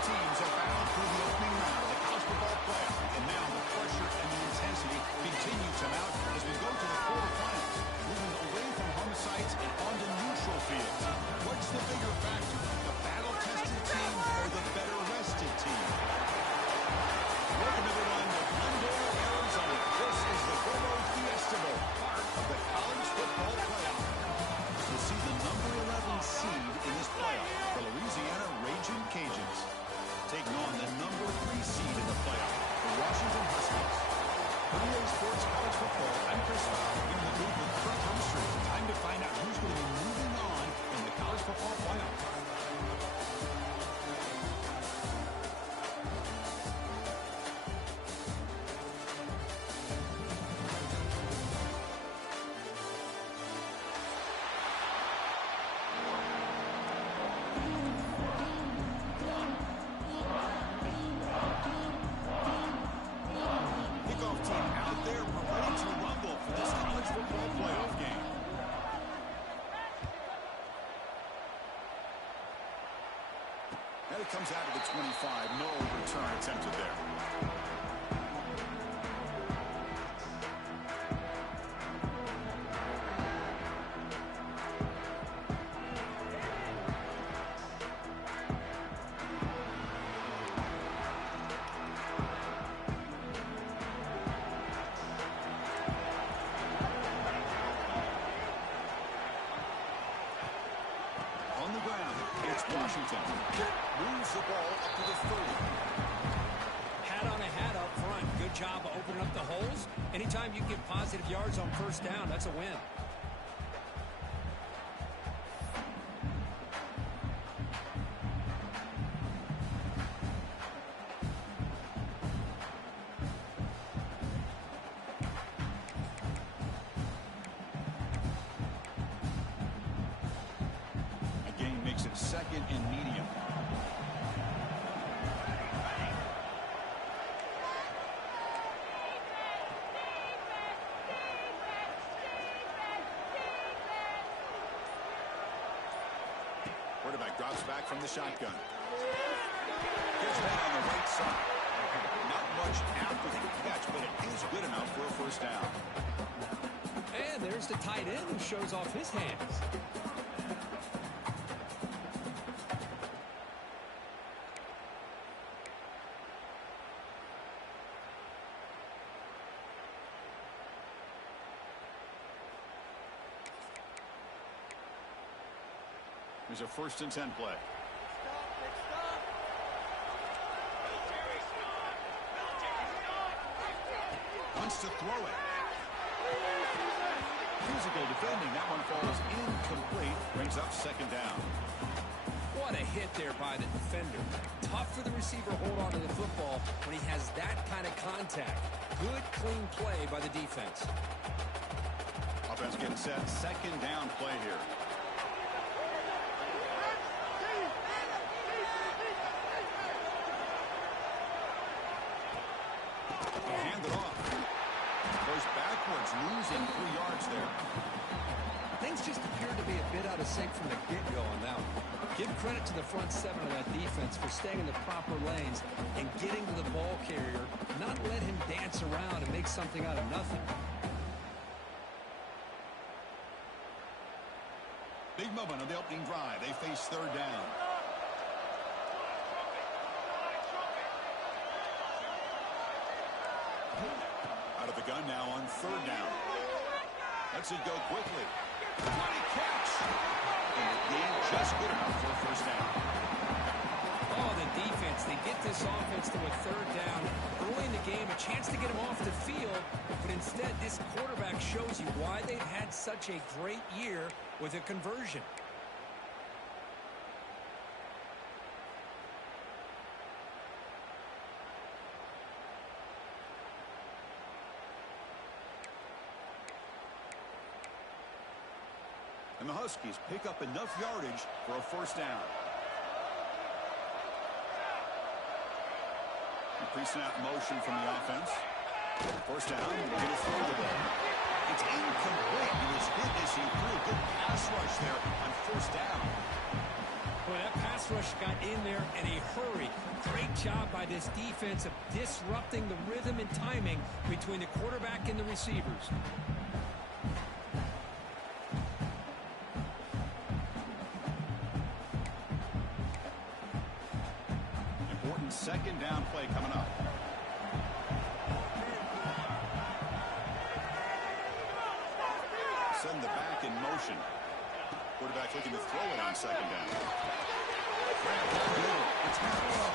teams have battled through the opening round of the college football playoff, and now the pressure and the intensity continue to mount as we go to the quarterfinals, moving away from home sites and onto neutral fields. What's the bigger factor, the battle-tested team or the better-rested team? Welcome, everyone, to Glendale, Arizona. This is the Provo Fiesta Bowl, part of the college football playoff. We'll see the number 11 seed in this playoff, the Louisiana Raging Cajuns, taking on the number 3 seed in the playoff, the Washington Huskies. For EA Sports College Football, I'm Chris Fowl in the booth with Kurt Armstrong. Time to find out who's going to be moving on in the college football playoff. And it comes out of the 25. No return attempted there. On the ground, it's Washington. Moves the ball up to the 30. Hat on a hat up front. Good job of opening up the holes. Anytime you get positive yards on first down, that's a win. Makes it second and medium. Quarterback drops back from the shotgun. Gets that on the right side. Not much after the catch, but it is good enough for a first down. And there's the tight end who shows off his hands. There's a 1st and 10 play. Wants to throw it. Physical defending. That one falls incomplete. Brings up 2nd down. What a hit there by the defender. Tough for the receiver to hold on to the football when he has that kind of contact. Good, clean play by the defense. Offense getting set. 2nd down play here. Hand it off. Goes backwards, losing 3 yards there. Things just appeared to be a bit out of sync from the get-go on that one. Give credit to the front 7 of that defense for staying in the proper lanes and getting to the ball carrier, not let him dance around and make something out of nothing. Big moment on the opening drive. They face 3rd down. Out of the gun now on 3rd down. Lets it go quickly. What a catch! And the game just good enough for a first down. Oh, the defense. They get this offense to a 3rd down. Early in the game, a chance to get him off the field. But instead, this quarterback shows you why they've had such a great year with a conversion. And the Huskies pick up enough yardage for a first down. Increasing out motion from the offense. First down, we're going to throw the ball. It's incomplete. He was hit as he threw a good pass rush there on first down. Boy, that pass rush got in there in a hurry. Great job by this defense of disrupting the rhythm and timing between the quarterback and the receivers. Important second down play coming up. Send the back in motion. Quarterback looking to throw it on second down. It's Harris.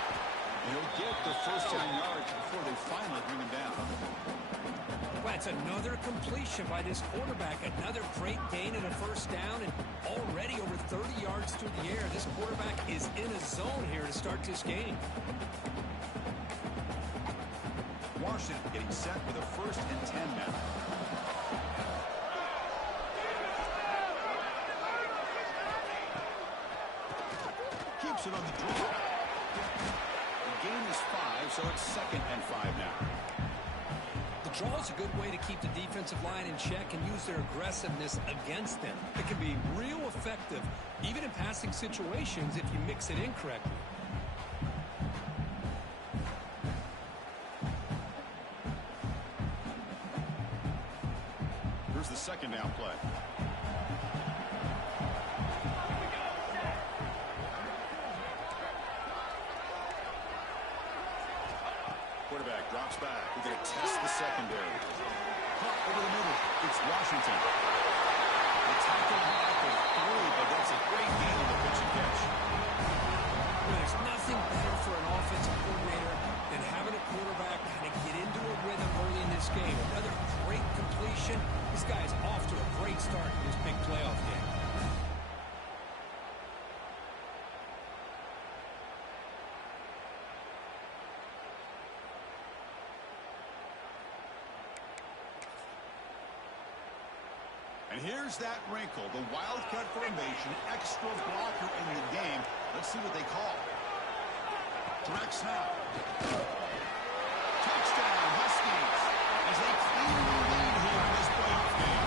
He'll get the first down yards before they finally bring him down. Well, it's another completion by this quarterback. Another great gain and a first down, and already over 30 yards through the air. This quarterback is in a zone here to start this game. Washington getting set with a 1st and 10 now. Keeps it on the draw. The gain is 5, so it's 2nd and 5 now. The draw is a good way to keep the defensive line in check and use their aggressiveness against them. It can be real effective, even in passing situations, if you mix it in correctly. Here's the second down play. Quarterback drops back. We're going to test the secondary. Caught over the middle. It's Washington. The tackle back of 3, but that's a great gain on the pitch and catch. Well, there's nothing better for an offensive coordinator than having a quarterback kind of get into a rhythm early in this game. Another great completion. This guy is off to a great start in this big playoff game. And here's that wrinkle, the wildcat formation, extra blocker in the game. Let's see what they call. Direct snap. Touchdown, Huskies, as they clearly lead here in this playoff game.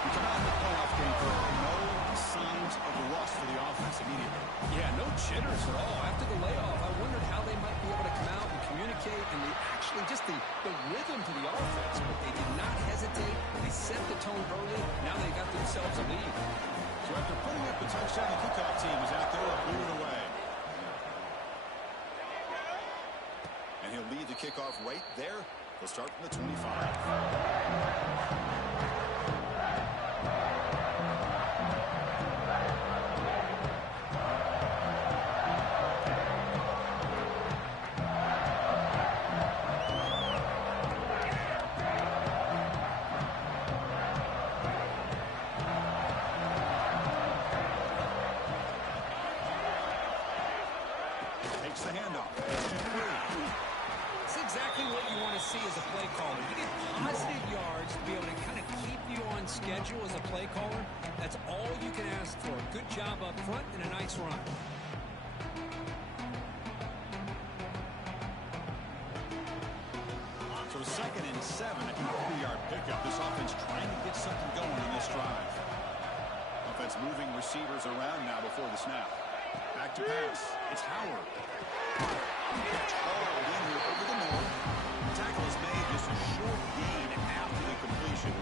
We come out in the playoff game for no signs of rust for the offense immediately. Yeah, no jitters at all. After the layoff, I wondered how they might be able to come out and communicate and actually just the rhythm to the offense. But they did not hesitate. They set the tone early. Now they got themselves a lead. So after putting up the touchdown, the kickoff team is out there to boot it away. And he'll lead the kickoff right there. He'll start from the 25. Takes the handoff. It's exactly what you want to see as a play caller. You get positive yards to be able to kind of keep you on schedule as a play caller. That's all you can ask for. Good job up front and a nice run. So 2nd and 7, a 40-yard pickup. This offense trying to get something going in this drive. Offense moving receivers around now before the snap. Back to pass. It's Howard. Catch hauled in here over the middle. The tackle is made, just a short gain after the completion.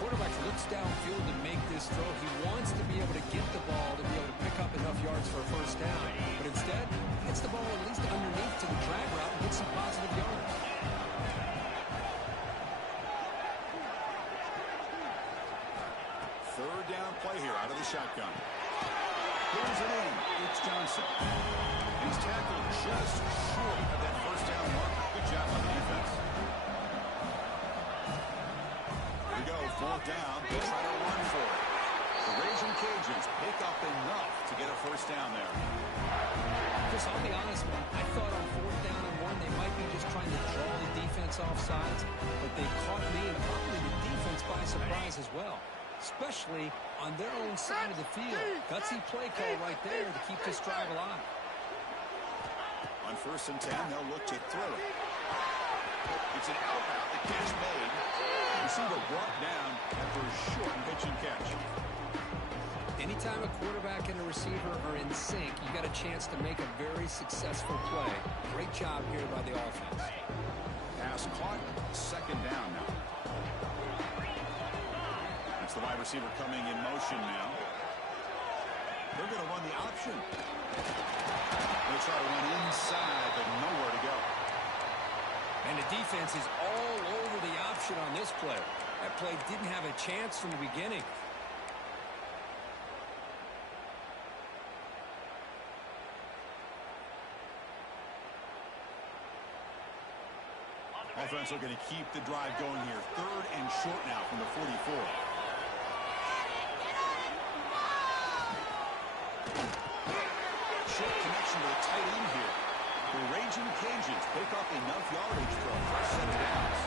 Quarterback looks downfield to make this throw. He wants to be able to get the ball to be able to pick up enough yards for a first down. But instead, hits the ball at least underneath to the drag route and gets some positive yards. Third down play here out of the shotgun. Pulls it in. It's Johnson. He's tackled just short of that first down mark. Good job on the defense. Here we go. 4th down. They'll try to run for it. The Raging Cajuns pick up enough to get a first down there. Chris, I'll be honest, man. I thought on 4th down and 1, they might be just trying to draw the defense off sides, but they caught me and probably the defense by surprise as well, especially on their own side of the field. Gutsy play call right there to keep this drive alive. On 1st and 10, they'll look to throw it. It's an out-out. The catch made. Receiver brought down after a short pitch and catch. Anytime a quarterback and a receiver are in sync, you got a chance to make a very successful play. Great job here by the offense. Pass caught. Second down now. That's the wide receiver coming in motion now. They're going to run the option. They'll try to run inside, but nowhere to go. And the defense is all over the option on this play. That play didn't have a chance from the beginning. Offense looking to keep the drive going here. Third and short now from the 44. Short connection to the tight end here. The Raging Cajuns pick up enough yardage for a first set of downs.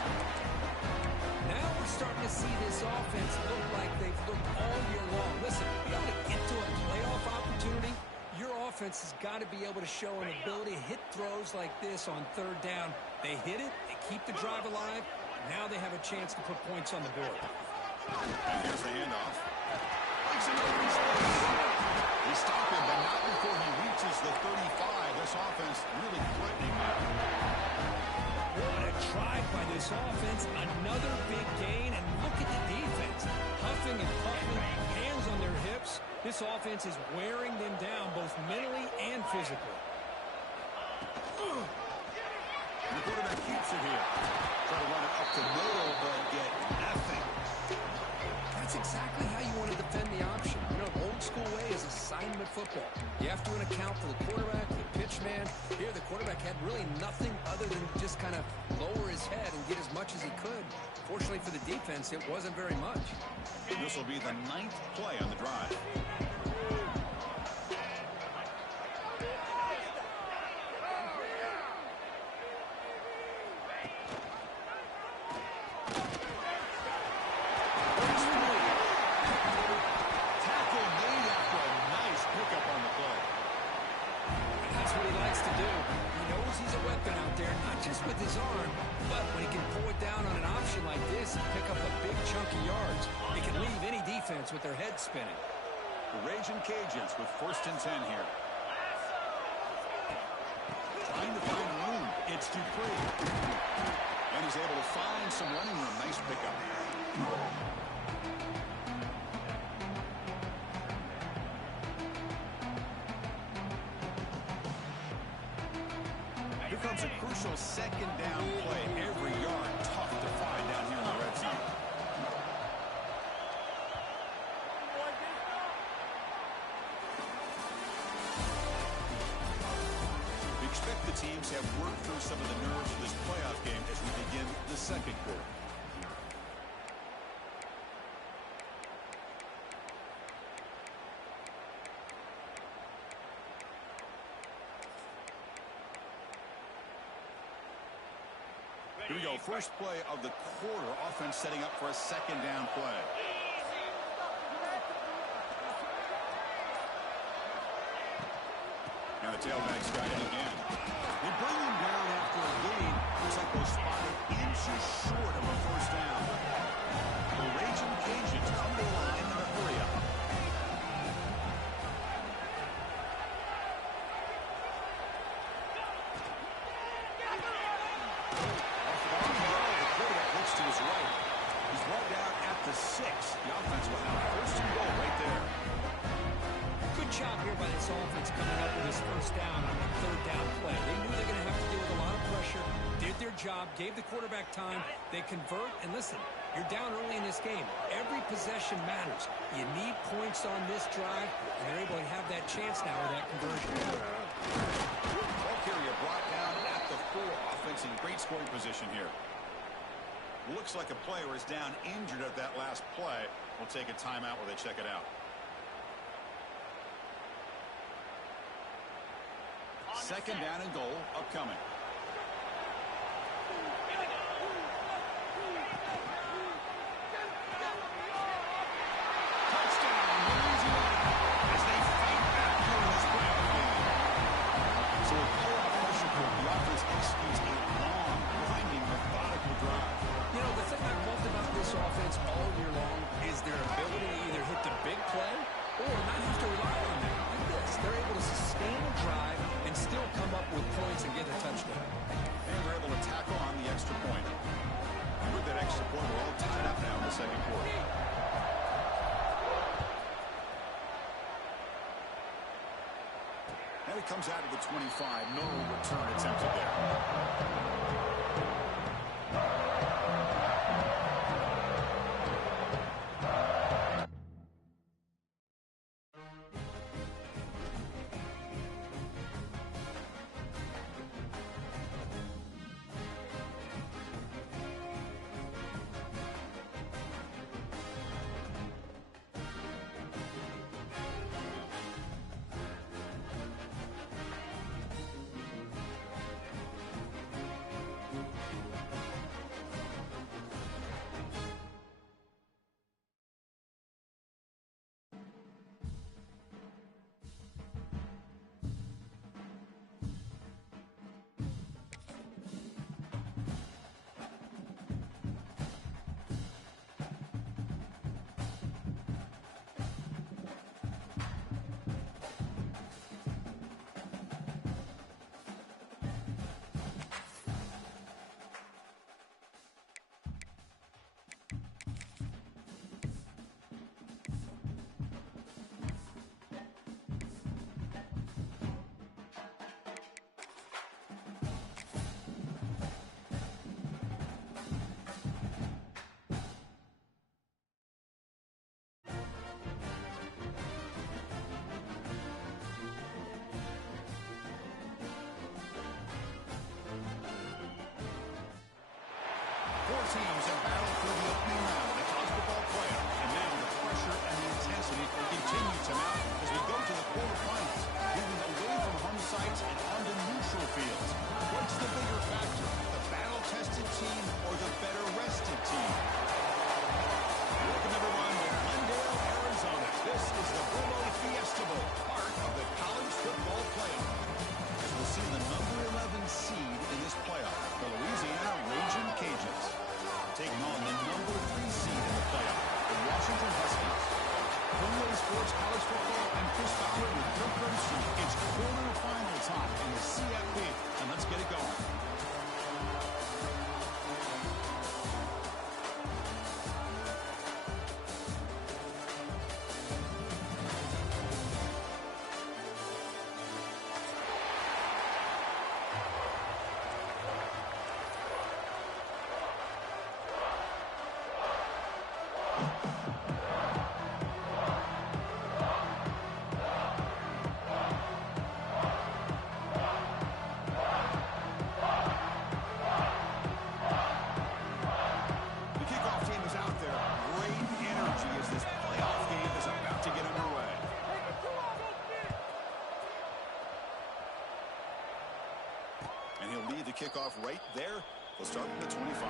Now we're starting to see this offense look like they've looked all year long. Listen, you want to get to a playoff opportunity, your offense has got to be able to show an ability to hit throws like this on third down. They hit it, they keep the drive alive. Now they have a chance to put points on the board. And here's the handoff. They stop him, but not before he reaches the 35. This offense really threatening now. What a drive by this offense. Another big gain, and look at the defense. Huffing and puffing, hands on their hips. This offense is wearing them down both mentally and physically. The quarterback keeps it here. Try to run it up the middle, but get nothing. That's exactly how you want to defend the option. You know, old school way is assignment football. You have to account for the quarterback, the pitch man. Here, the quarterback had really nothing other than just kind of lower his head and get as much as he could. Fortunately for the defense, it wasn't very much. This will be the 9th play on the drive. With his arm, but when he can pull it down on an option like this and pick up a big chunk of yards, it can leave any defense with their head spinning. The Raging Cajuns with 1st and 10 here. Trying to find room. It's Dupree. And he's able to find some running room. Nice pickup. Here comes a crucial second down play. Every yard tough to find down here in the red zone. We expect the teams have worked through some of the nerves of this playoff game as we begin the second quarter. Here we go. First play of the quarter. Offense setting up for a second down play. Now the tailback's got it again. They bring him down after a gain. Looks like they spotted inches short of a first down. The Raging Cajuns come to the line in a hurry-up. To his right. He's brought down at the 6. The offense will have 1st and goal right there. Good job here by this offense coming up with his first down on the third down play. They knew they were going to have to deal with a lot of pressure, did their job, gave the quarterback time. They convert, and listen, you're down early in this game. Every possession matters. You need points on this drive, and they're able to have that chance now with that conversion. Ball carrier brought down at the 4. Offense in great scoring position here. Looks like a player is down injured at that last play. We'll take a timeout while they check it out. Second down and goal upcoming. Touchdown, Louisiana, as they fight back here in this playoff game. So with all the pressure put, the offense executes a long, winding, methodical drive. You know, the thing I've loved about this offense all year long is their ability to either hit the big play or It comes out of the 25. No return attempted there. Four teams have battled through the opening round of the college football playoff, and now the pressure and the intensity continue to mount as we go to the quarterfinals, moving away from home sites and onto neutral fields. What's the bigger factor, the battle-tested team or the better-rested team? Welcome, everyone, to Glendale, Arizona. This is the Bobo Fiesta Bowl, part of the college football playoff. As we'll see the number 11 seed in this playoff, the Louisiana Raging Cajuns, taking on the number 3 seed in the playoff, the Washington Huskies. From Willie Sports College Football, I'm Chris Fowler with Kirk Bernstein. It's quarterfinal time in the CFP, and let's get it going. Kickoff right there. We'll start with the 25.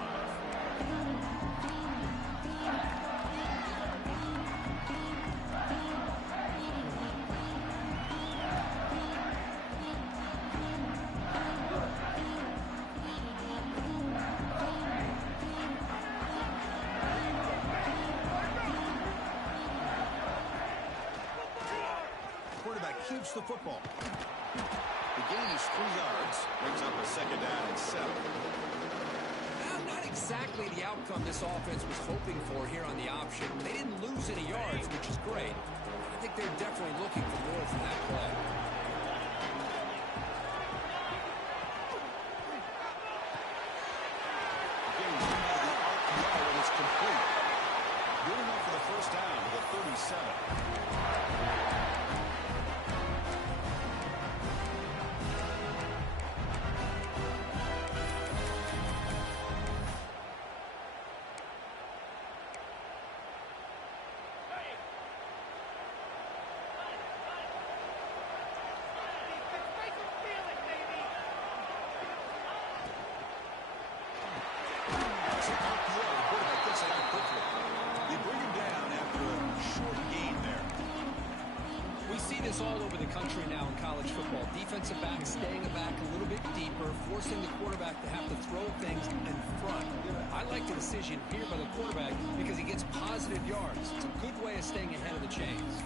Quarterback keeps the football. The gain is 3 yards, brings up a second down and 7. Not exactly the outcome this offense was hoping for here on the option. They didn't lose any yards, which is great. I think they're definitely looking for more from that play. Getting one out of the RPO, and it's complete. Good enough for the first down to the 37. All over the country now in college football. Defensive backs staying back a little bit deeper, forcing the quarterback to have to throw things in front. I like the decision here by the quarterback because he gets positive yards. It's a good way of staying ahead of the chains.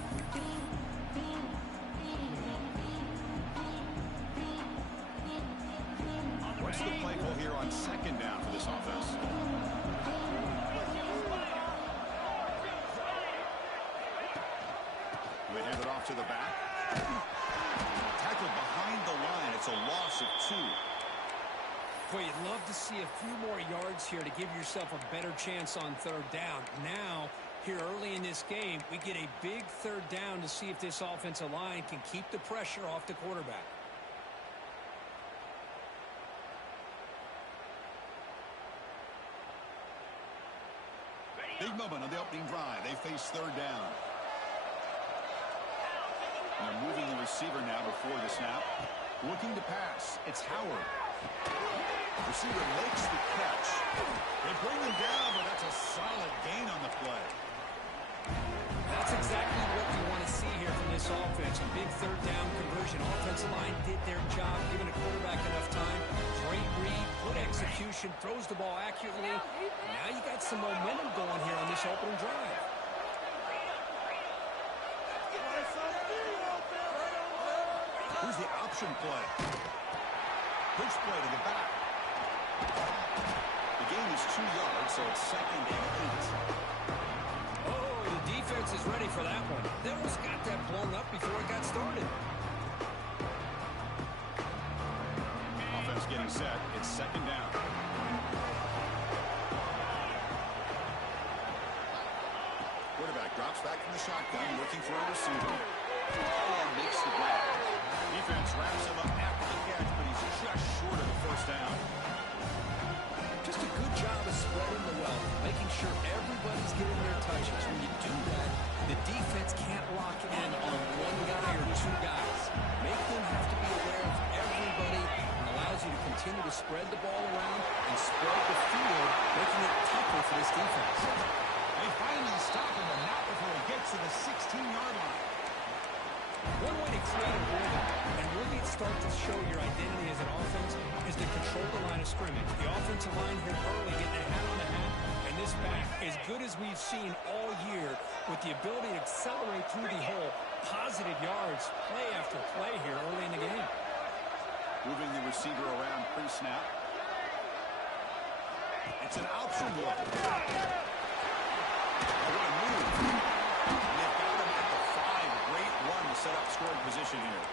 What's the play call here on second down for this offense? We hand it off to the back. Tackled behind It's a loss of 2. Boy, you'd love to see a few more yards here to give yourself a better chance on third down. Now, here early in this game, we get a big third down to see if this offensive line can keep the pressure off the quarterback. Big moment on the opening drive. They face third down. And they're moving the receiver now before the snap. Looking to pass. It's Howard. Receiver makes the catch. They bring him down, but that's a solid gain on the play. That's exactly what you want to see here from this offense. A big third down conversion. Offensive line did their job, giving a quarterback enough time. Great read, good execution, throws the ball accurately. Now you got some momentum going here on this opening drive. Here's the option play. Push play to the back. The gain is 2 yards, so it's 2nd and 8. Oh, the defense is ready for that one. They almost got that blown up before it got started. Offense getting set. It's 2nd down. Quarterback drops back from the shotgun, looking for a receiver. And makes the grab. Defense wraps him up after the catch, but he's just short of the first down. Just a good job of spreading the wealth, making sure everybody's getting their touches. When you do that, the defense can't lock in on one guy or 2 guys. Make them have to be aware of everybody, and allows you to continue to spread the ball around and spread the field, making it tougher for this defense. They finally stop him, and not before he gets to the 16-yard line. One way to create a rhythm and really start to show your identity as an offense is to control the line of scrimmage. The offensive line here early getting a hat on the hat, and this back, as good as we've seen all year, with the ability to accelerate through the hole, positive yards, play after play here early in the game. Moving the receiver around pre-snap. It's an option look. What a move. And they've got him at the 5. Great run to set up scoring position here.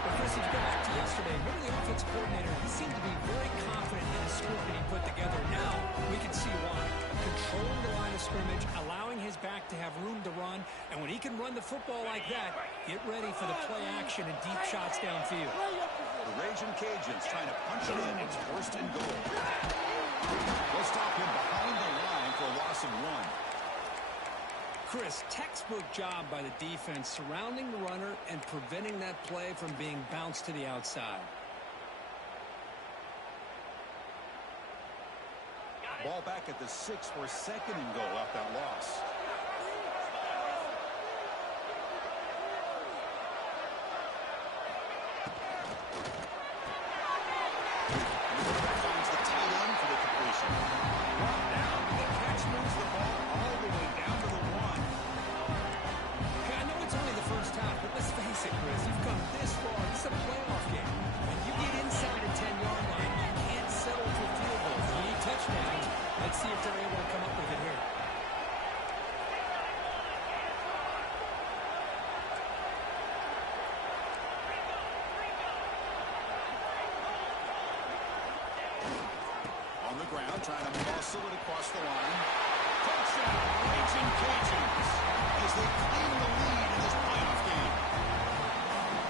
Well, Chris, if you go back to yesterday, remember the offensive coordinator, he seemed to be very confident in the script that he put together. Now, we can see why. Controlling the line of scrimmage, allowing his back to have room to run, and when he can run the football like that, get ready for the play action and deep shots downfield. The Raging Cajuns trying to punch it in. It's 1st and goal. They'll stop him behind the line for a loss of 1. Chris, textbook job by the defense surrounding the runner and preventing that play from being bounced to the outside. Ball back at the 6 for 2nd and goal off that loss. Finds the tight end for the completion. Brought down, the catch moves the ball all the way down to the 1. Okay, I know it's only the first half, but let's face it, Chris, you've come this far. This is a playoff game. When you get inside a 10-yard line, you can't settle for field goals. You need touchdowns. Let's see if they're able to come up with it here. On the ground, trying to muscle it across the line. Touchdown, Raging Cajuns, as they claim the lead in this playoff game.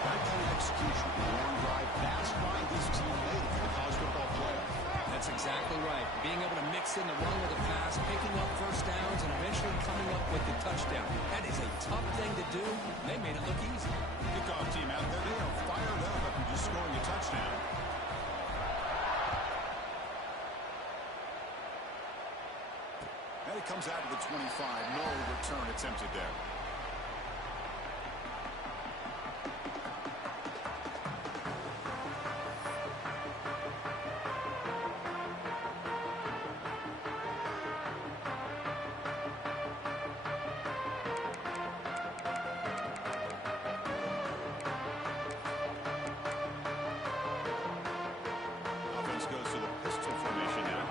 That kind of execution, the long drive, that's why this team made it for the college football playoff. That's exactly right. Being able to mix in the run with the pass, picking up first downs, and eventually coming up with the touchdown. That is a tough thing to do. They made it look easy. Kickoff team out there, they are fired up after just scoring a touchdown. And it comes out to the 25. No return attempted there. Offense goes to the pistol formation now.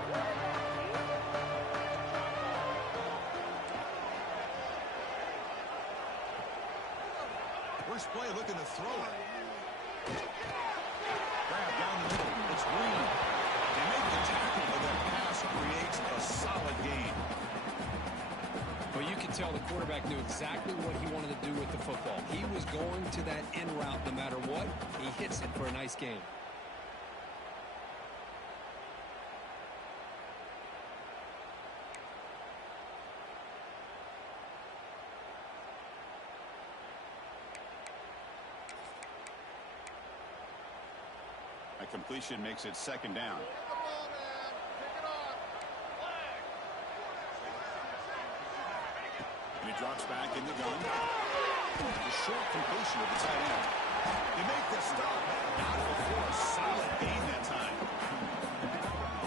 First play looking to throw it. solid gain. Well, you can tell the quarterback knew exactly what he wanted to do with the football. He was going to that in route no matter what. He hits it for a nice gain. A completion makes it second down. And he drops back in the gun. The short completion of the tight end. He make the stop. Not before a solid gain that time.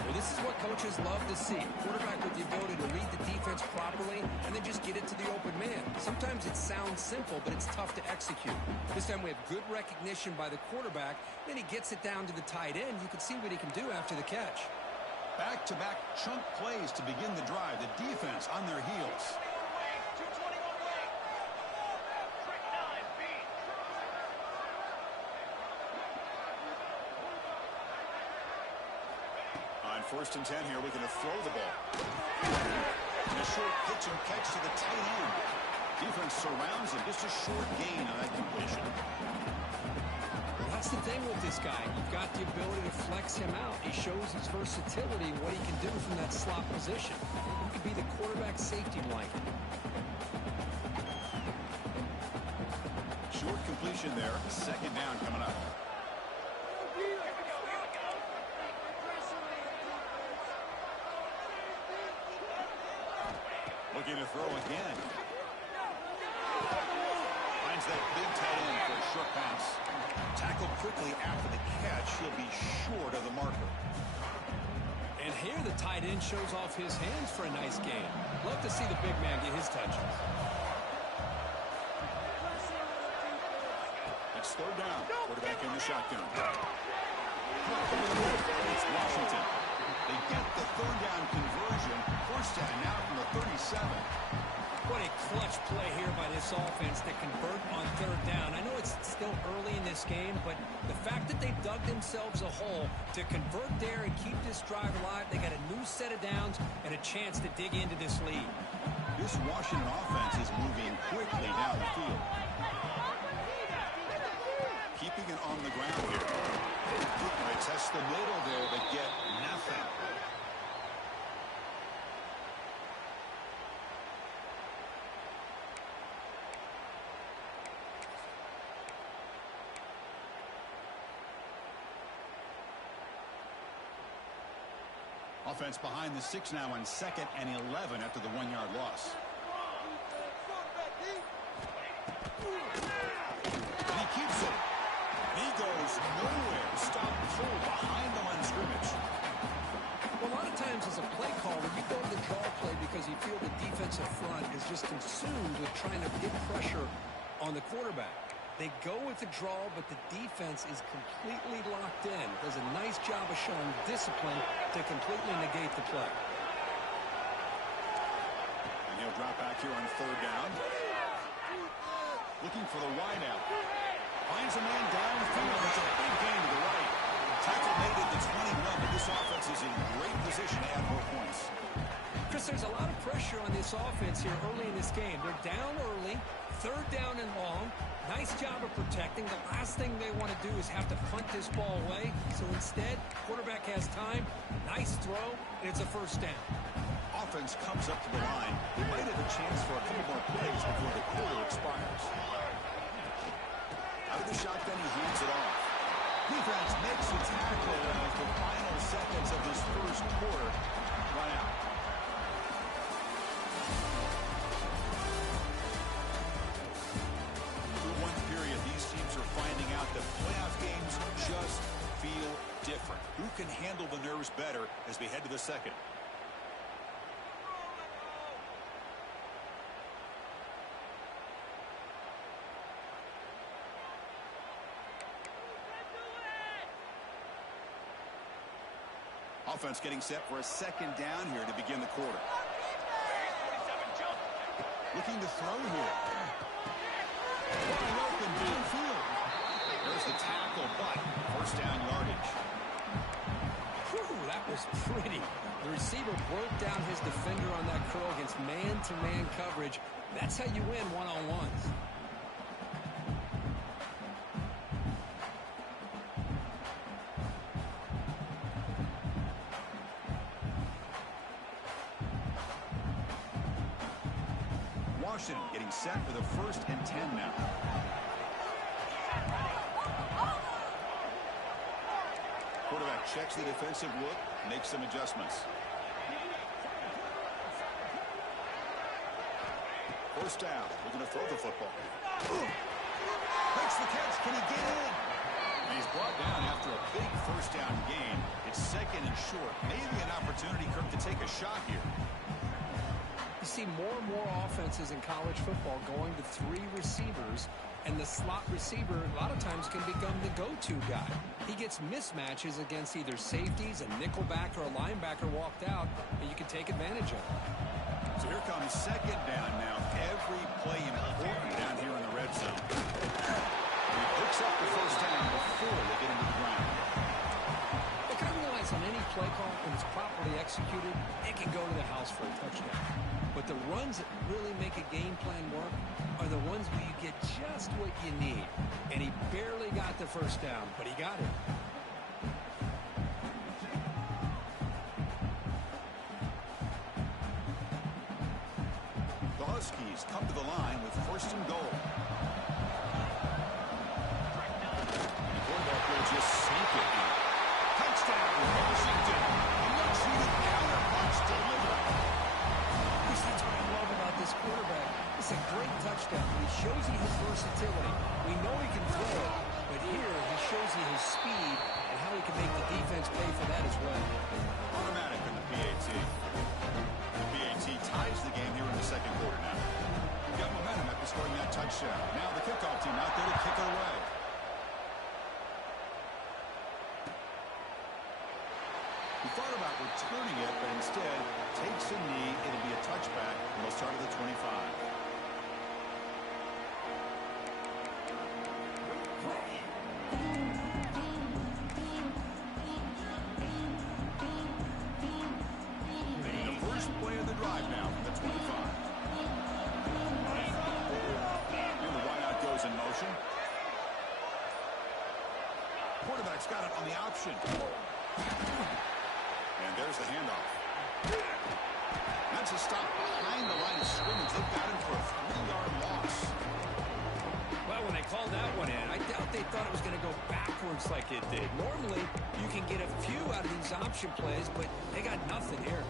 Well, this is what coaches love to see. A quarterback with the ability to read the defense properly and then just get it to the open man. Sometimes it sounds simple, but it's tough to execute. This time we have good recognition by the quarterback. Then he gets it down to the tight end. You can see what he can do after the catch. Back-to-back chunk plays to begin the drive. The defense on their heels. On 1st and 10 here, we're going to throw the ball. And a short pitch and catch to the tight end. Defense surrounds him. Just a short gain on that completion. Well, that's the thing with this guy. You've got the ability to flex him out. He shows his versatility, what he can do from that slot position. He could be the quarterback safety blanket. Short completion there. Second down coming up. Looking to throw again. Finds that big tight end for a short pass. Tackled quickly after the catch. He'll be short of the marker. And here the tight end shows off his hands for a nice gain. Love to see the big man get his touches. It's third down. Quarterback in the shotgun. It's Washington. They get the third down conversion. First down now from the 37. What a clutch play here by this offense to convert on third down. I know it's still early in this game, but the fact that they've dug themselves a hole to convert there and keep this drive alive, they got a new set of downs and a chance to dig into this lead. This Washington offense is moving quickly down the field. Keeping it on the ground here. They test the middle there, but get nothing. Offense behind the 6 now on 2nd and 11 after the 1-yard loss. And he keeps it. He goes nowhere. Stop pull behind the line of scrimmage. Well, a lot of times as a play caller, you go to the draw play because you feel the defensive front is just consumed with trying to get pressure on the quarterback. They go with the draw, but the defense is completely locked in. Does a nice job of showing discipline to completely negate the play. And he'll drop back here on third down. Looking for the wideout. Finds a man downfield. It's a big gain to the right. Tackle made at the 21, but this offense is in great position to add more points. Chris, there's a lot of pressure on this offense here early in this game. They're down early, third down and long. Nice job of protecting. The last thing they want to do is have to punt this ball away. So instead, quarterback has time. Nice throw, and it's a first down. Offense comes up to the line. They might have a chance for a couple more plays before the quarter expires. Out of the shotgun, he hands it off. Defense makes the tackle as the final seconds of this first quarter run out. Through one period, these teams are finding out that playoff games just feel different. Who can handle the nerves better as we head to the second? Offense getting set for a second down here to begin the quarter. Looking to throw here. Wide open downfield. There's the tackle, but first down yardage. Whew, that was pretty. The receiver broke down his defender on that curl against man-to-man coverage. That's how you win one-on-ones. Washington getting set for the 1st and 10 now. Quarterback checks the defensive look, makes some adjustments. 1st down, we're going to throw the football. Makes the catch, can he get in? And he's brought down after a big 1st down gain. It's 2nd and short. Maybe an opportunity, Kirk, to take a shot here. You see more and more offenses in college football going to 3 receivers, and the slot receiver a lot of times can become the go-to guy. He gets mismatches against either safeties, a nickelback, or a linebacker walked out, and you can take advantage of it. So here comes 2nd down now. Every play important down here in the red zone. He picks up the 1st down before they get into the ground. Look, I realize on any play call, when it's properly executed, it can go to the house for a touchdown. But the runs that really make a game plan work are the ones where you get just what you need. And he barely got the 1st down, but he got it. The Huskies come to the line with 1st and goal. The quarterback will just sneak it in. Touchdown, Washington. A much-needed counter-punch delivered. That's what I love about this quarterback. It's a great touchdown. He shows you his versatility. We know he can throw it, but here he shows you his speed and how he can make the defense pay for that as well. Automatic in the PAT. The PAT ties the game here in the 2nd quarter now. Got momentum after scoring that touchdown. Now the kickoff team out there to kick it away. He thought about returning it, but instead takes a knee. It'll be a touchback, and they'll start at the 25. The first play of the drive now from the 25. And the wideout goes in motion. Quarterback's got it on the option. And there's the handoff. That's a stop behind the line of scrimmage. They've got him for a 3-yard loss. Well, when they called that one in, I doubt they thought it was going to go backwards like it did. Normally, you can get a few out of these option plays, but they got nothing here.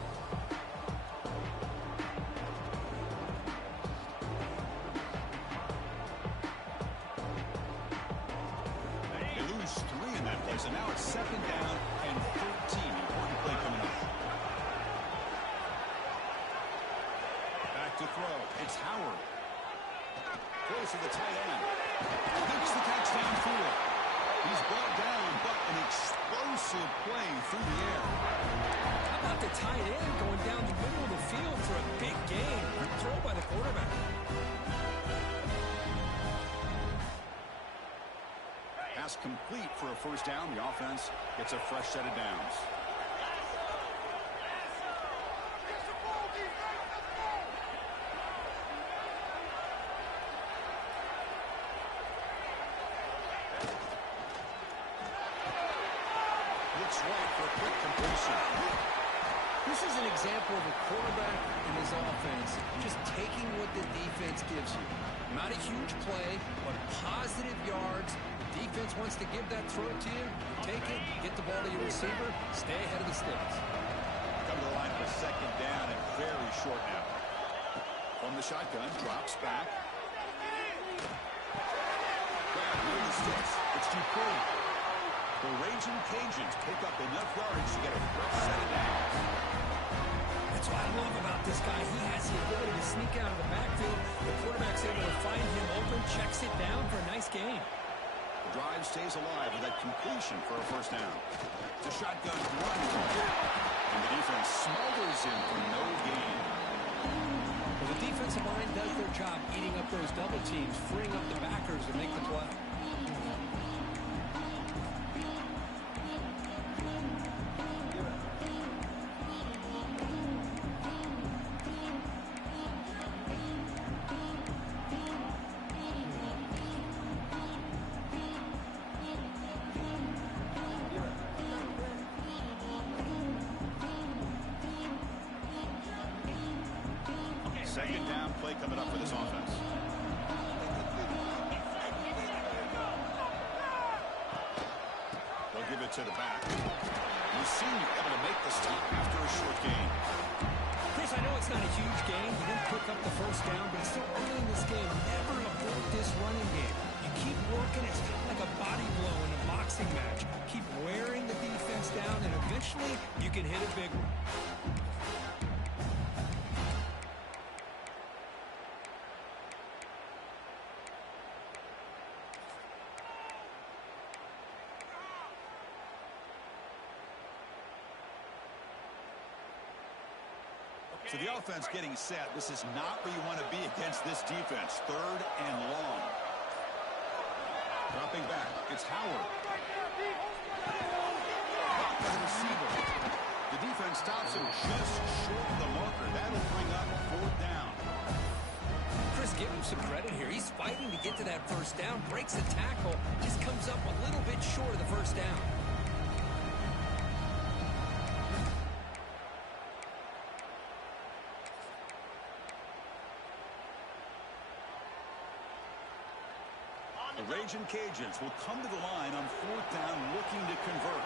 They lose 3 in that play, so now it's 2nd down and 13. Important play coming up. Back to throw. It's Howard. Throws to the tight end. Makes the catch downfield. He's brought down, but an explosive play through the air. How about the tight end going down the middle of the field for a big gain? Good throw by the quarterback. Pass complete for a 1st down. The offense gets a fresh set of downs. Looks right for a quick completion. This is an example of a quarterback and his offense just taking what the defense gives you. Not a huge play, but positive yards. Defense wants to give that throw to you. Take it, get the ball to your receiver, stay ahead of the sticks. Come to the line for 2nd down and very short now. From the shotgun, drops back. Grab near the sticks. It's Dupree. The Raging Cajuns pick up enough yardage to get a fresh set of downs. That's what I love about this guy. He has the ability to sneak out of the backfield. The quarterback's able to find him open, checks it down for a nice gain. The drive stays alive with that completion for a 1st down. It's a shotgun run. And the defense smothers him for no gain. Well, the defensive line does their job eating up those double teams, freeing up the backers to make the play. down play coming up for this offense. They'll give it to the back. The senior able to make the stop after a short gain. Chris, I know it's not a huge gain. You didn't pick up the first down, but it's still early in this game. Never abort this running game. You keep working. It's kind of like a body blow in a boxing match. Keep wearing the defense down, and eventually you can hit a big one. So the offense getting set. This is not where you want to be against this defense. 3rd and long. Dropping back. It's Howard. The receiver. The defense stops him just short of the marker. That'll bring up 4th down. Chris, give him some credit here. He's fighting to get to that first down. Breaks the tackle. Just comes up a little bit short of the first down. The Raging Cajuns will come to the line on 4th down looking to convert.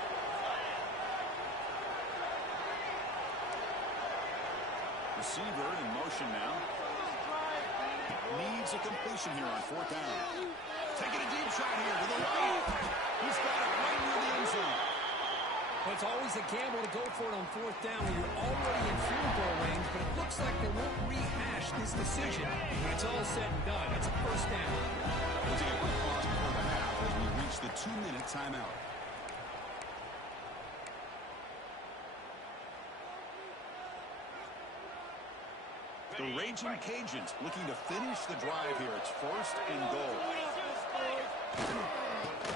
Receiver in motion now. Needs a completion here on 4th down. Taking a deep shot here to the right. He's got it right near the end zone. Well, it's always a gamble to go for it on 4th down when you're already in field goal range, but it looks like they won't rehash this decision when it's all said and done. It's a first down. We'll take a quick pause before the half as we reach the 2-minute timeout. The Raging Cajuns looking to finish the drive here. It's 1st and goal.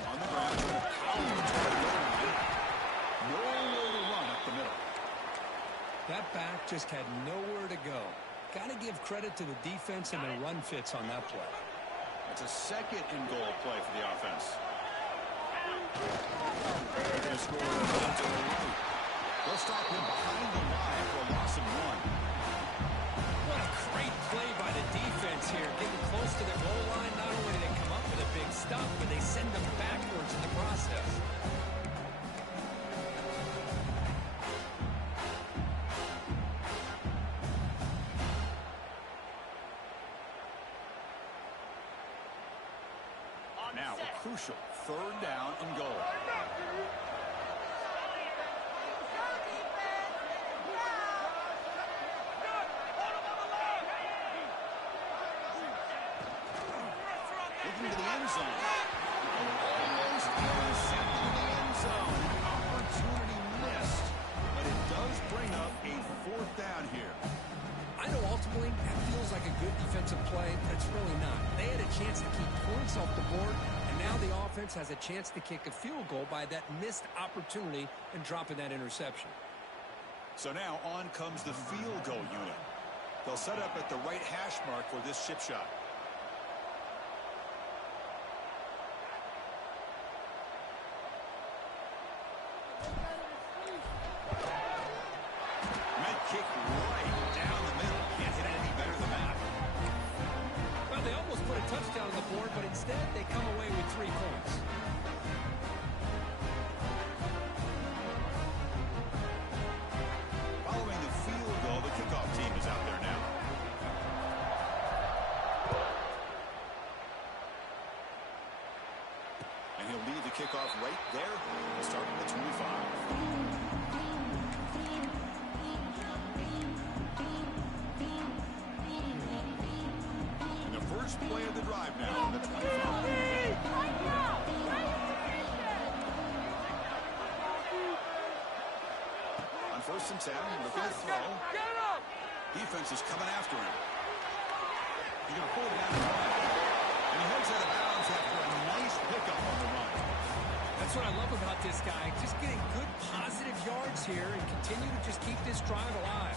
On the ground, power to the goal line. Nowhere to run up the middle. That back just had nowhere to go. Got to give credit to the defense and the run fits on that play. It's a 2nd and goal play for the offense. They're going to score to the right. They'll stop him behind the line for a loss of 1. What a great play by the defense here. Getting close to the goal line, not only did they come up with a big stop, but they send them backwards in the process. Now a crucial 3rd down and goal. Looking to the end zone. Almost intercepted in the end zone. Opportunity missed. But it does bring up a 4th down here. I know ultimately that feels like a good defensive play, but it's really not. They had a chance to keep points off the board, and now the offense has a chance to kick a field goal by that missed opportunity and dropping that interception. So now on comes the field goal unit. They'll set up at the right hash mark for this chip shot. Kick right down the middle. Can't hit any better than that. Well, they almost put a touchdown on the board, but instead they come away with 3 points. Following the field goal, the kickoff team is out there now. And he'll lead the kickoff right there. Starting at 25. First play of the drive now on the 25. On 1st and 10, looking to throw. Defense is coming after him. He's going to pull it down the line. And he heads out of bounds after a nice pickup on the run. That's what I love about this guy. Just getting good positive yards here and continue to just keep this drive alive.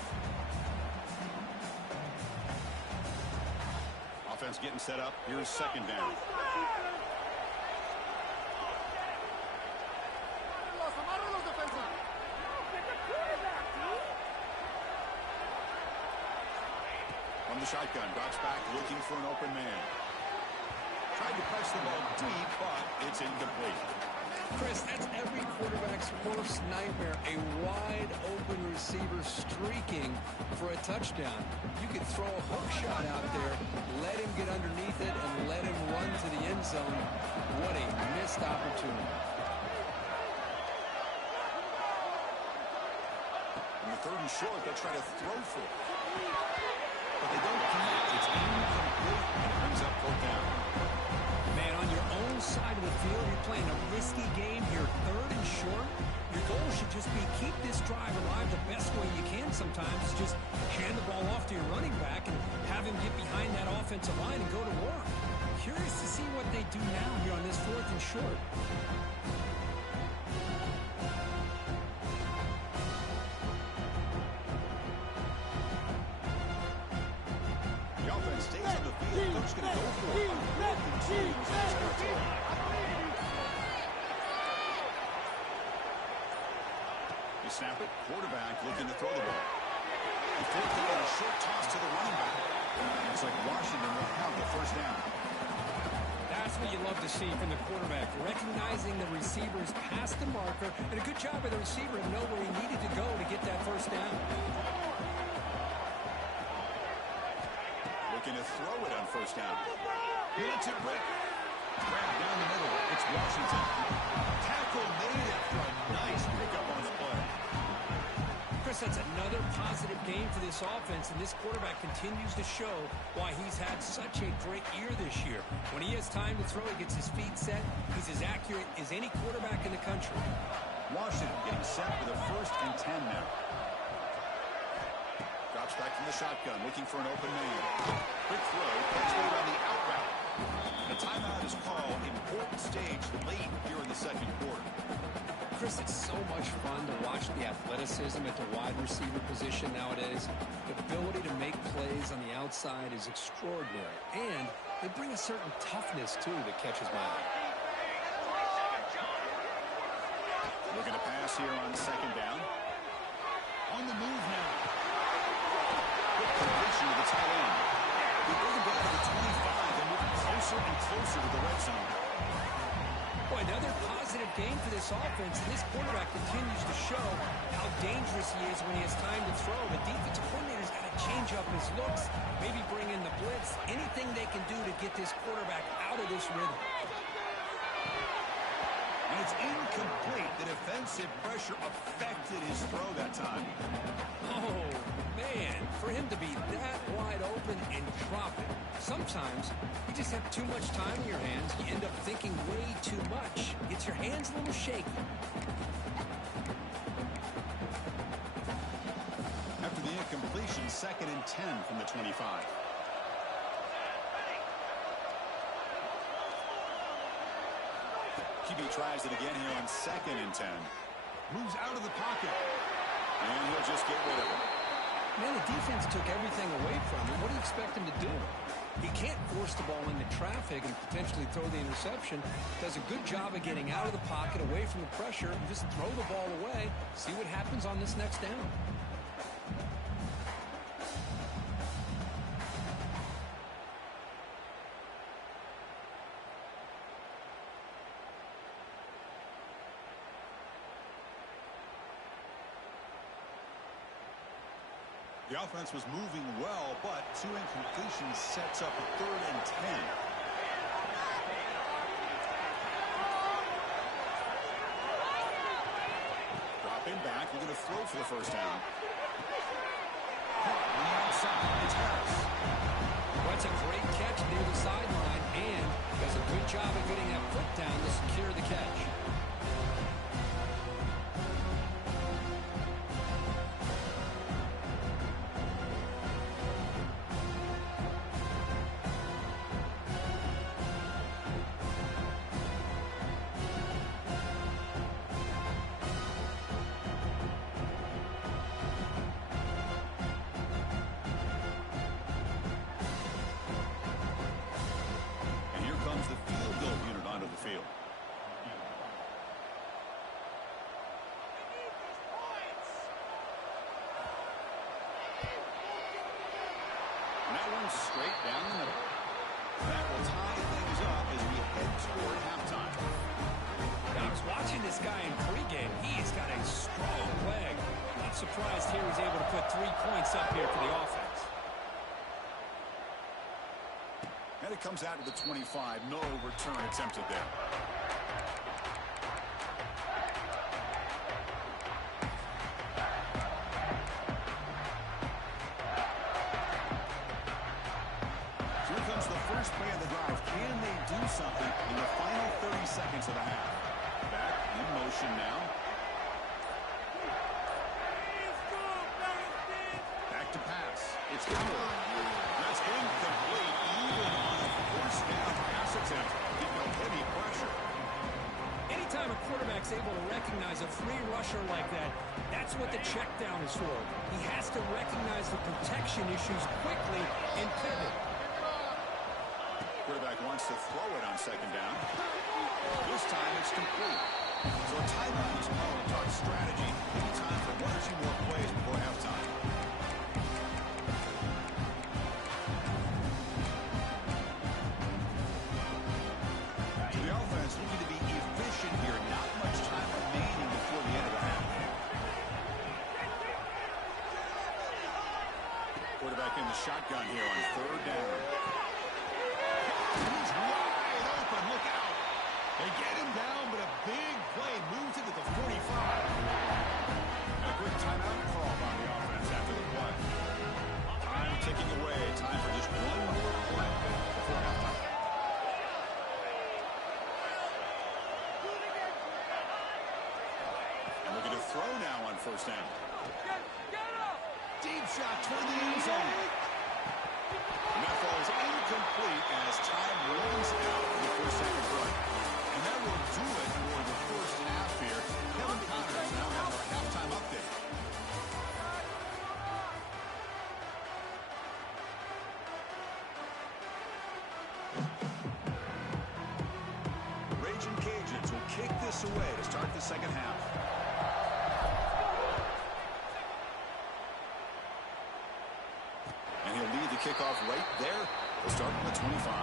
Offense getting set up. Here's 2nd down. From the shotgun. Drops back looking for an open man. Tried to press the ball deep, but it's incomplete. Chris, that's every quarterback's worst nightmare. A wide-open receiver streaking for a touchdown. You could throw a hook shot out there, let him get underneath it, and let him run to the end zone. What a missed opportunity. On the 3rd and short, they'll try to throw for it. But they don't connect. It's incomplete, and it brings up 4th down. Man, on your own side of the field, you're playing a risky game here, 3rd and short. Your goal should just be keep this drive alive the best way you can sometimes. Just hand the ball off to your running back and have him get behind that offensive line and go to work. Curious to see what they do now here on this 4th and short. The offense stays on the field. Coach going to go for it. Continues in his territory. You snap it. Quarterback looking to throw the ball. The 4th down, a short toss to the running back. Looks like Washington will have the 1st down. That's what you love to see from the quarterback, recognizing the receivers past the marker, and a good job by the receiver to know where he needed to go to get that 1st down. Looking to throw it on 1st down. He lets it rip. Grabbed down the middle. It's Washington. Tackle made after a nice pickup on the play. Chris, that's another positive game for this offense, and this quarterback continues to show why he's had such a great year this year. When he has time to throw, he gets his feet set. He's as accurate as any quarterback in the country. Washington getting set for the 1st and 10 now. Drops back from the shotgun, looking for an open man. Quick throw, catch made on the out route. The timeout is called. Important stage late here in the 2nd quarter. Chris, it's so much fun to watch the athleticism at the wide receiver position nowadays. The ability to make plays on the outside is extraordinary, and they bring a certain toughness, too, that catches my eye. Looking to pass here on 2nd down. On the move now. Good completion to the tight end. They bring him down to the 25 and moving closer and closer to the red zone. Boy, another positive game for this offense, and this quarterback continues to show how dangerous he is when he has time to throw. The defensive coordinator's got to change up his looks, maybe bring in the blitz, anything they can do to get this quarterback out of this rhythm. And it's incomplete. The defensive pressure affected his throw that time. Oh, man, for him to be that wide open and drop it. Sometimes you just have too much time in your hands. You end up thinking way too much. Gets your hands a little shaky. After the incompletion, 2nd and 10 from the 25. QB tries it again here on 2nd and 10. Moves out of the pocket. And he'll just get rid of it. Man, the defense took everything away from him. What do you expect him to do? He can't force the ball into traffic and potentially throw the interception. Does a good job of getting out of the pocket, away from the pressure, and just throw the ball away. See what happens on this next down. The offense was moving well, but 2 incompletions sets up a 3rd and 10. Dropping back, looking to throw for the 1st down. Caught on the outside, it's Harris. Well, that's a great catch near the sideline, and does a good job of getting that foot down to secure the catch. straight down the middle. That will tie things up as we head toward halftime. I was watching this guy in pregame. He's got a strong leg. Not surprised here he's able to put 3 points up here for the offense. And it comes out to the 25. No return attempted there. Here comes the first play of the drive. Can they do something in the final 30 seconds of the half? Back in motion now. Back to pass. It's Coward. That's incomplete even on a first down pass attempt. He felt heavy pressure. Anytime a quarterback's able to recognize a free rusher like that, that's what the check down is for. He has to recognize the protection issues quickly and pivot. Quarterback wants to throw it on second down. This time it's complete. So a timeout is called to talk strategy. Maybe time for 1 or 2 more plays before halftime. The offense looking to be efficient here. Not much time remaining before the end of the half. Quarterback in the shotgun here on third down. He's wide open. Look out. They get him down, but a big play moves it to the 45. And a quick timeout called on the offense after the play. Time ticking away. Time for just 1 more play before halftime. And looking to throw now on first down. Deep shot toward the end zone. And that falls incomplete as time runs out in the first half of play. And that will do it for the first half here. Kevin Connors now has our halftime update. The Raging Cajuns will kick this away to start the second half. And he'll lead the kickoff right there. We'll start from the 25.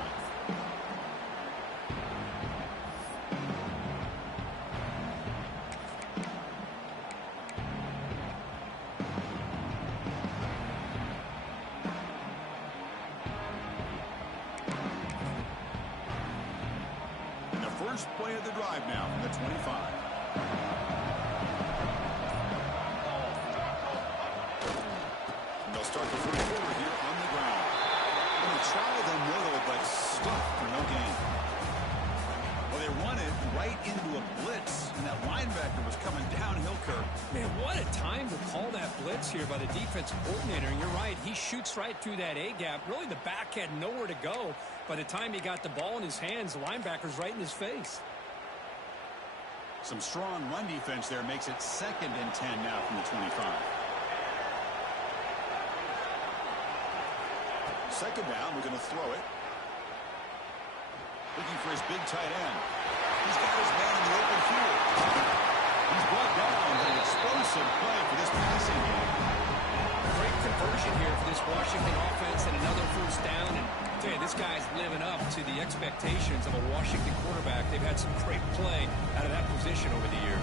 And the first play of the drive now from the 25. They'll start the first quarter here on the ground. Going to try the middle, but stuck for no gain. Well, they run it right into a blitz, and that linebacker was coming downhill, Kirk. Man, what a time to call that blitz here by the defensive coordinator. And you're right, he shoots right through that A-gap. Really, the back had nowhere to go. By the time he got the ball in his hands, the linebacker's right in his face. Some strong run defense there makes it 2nd and 10 now from the 25. Second down, we're going to throw it. Looking for his big tight end. He's got his man in the open field. He's brought down, but an explosive play for this passing game. Great conversion here for this Washington offense and another first down. And I tell you, this guy's living up to the expectations of a Washington quarterback. They've had some great play out of that position over the years.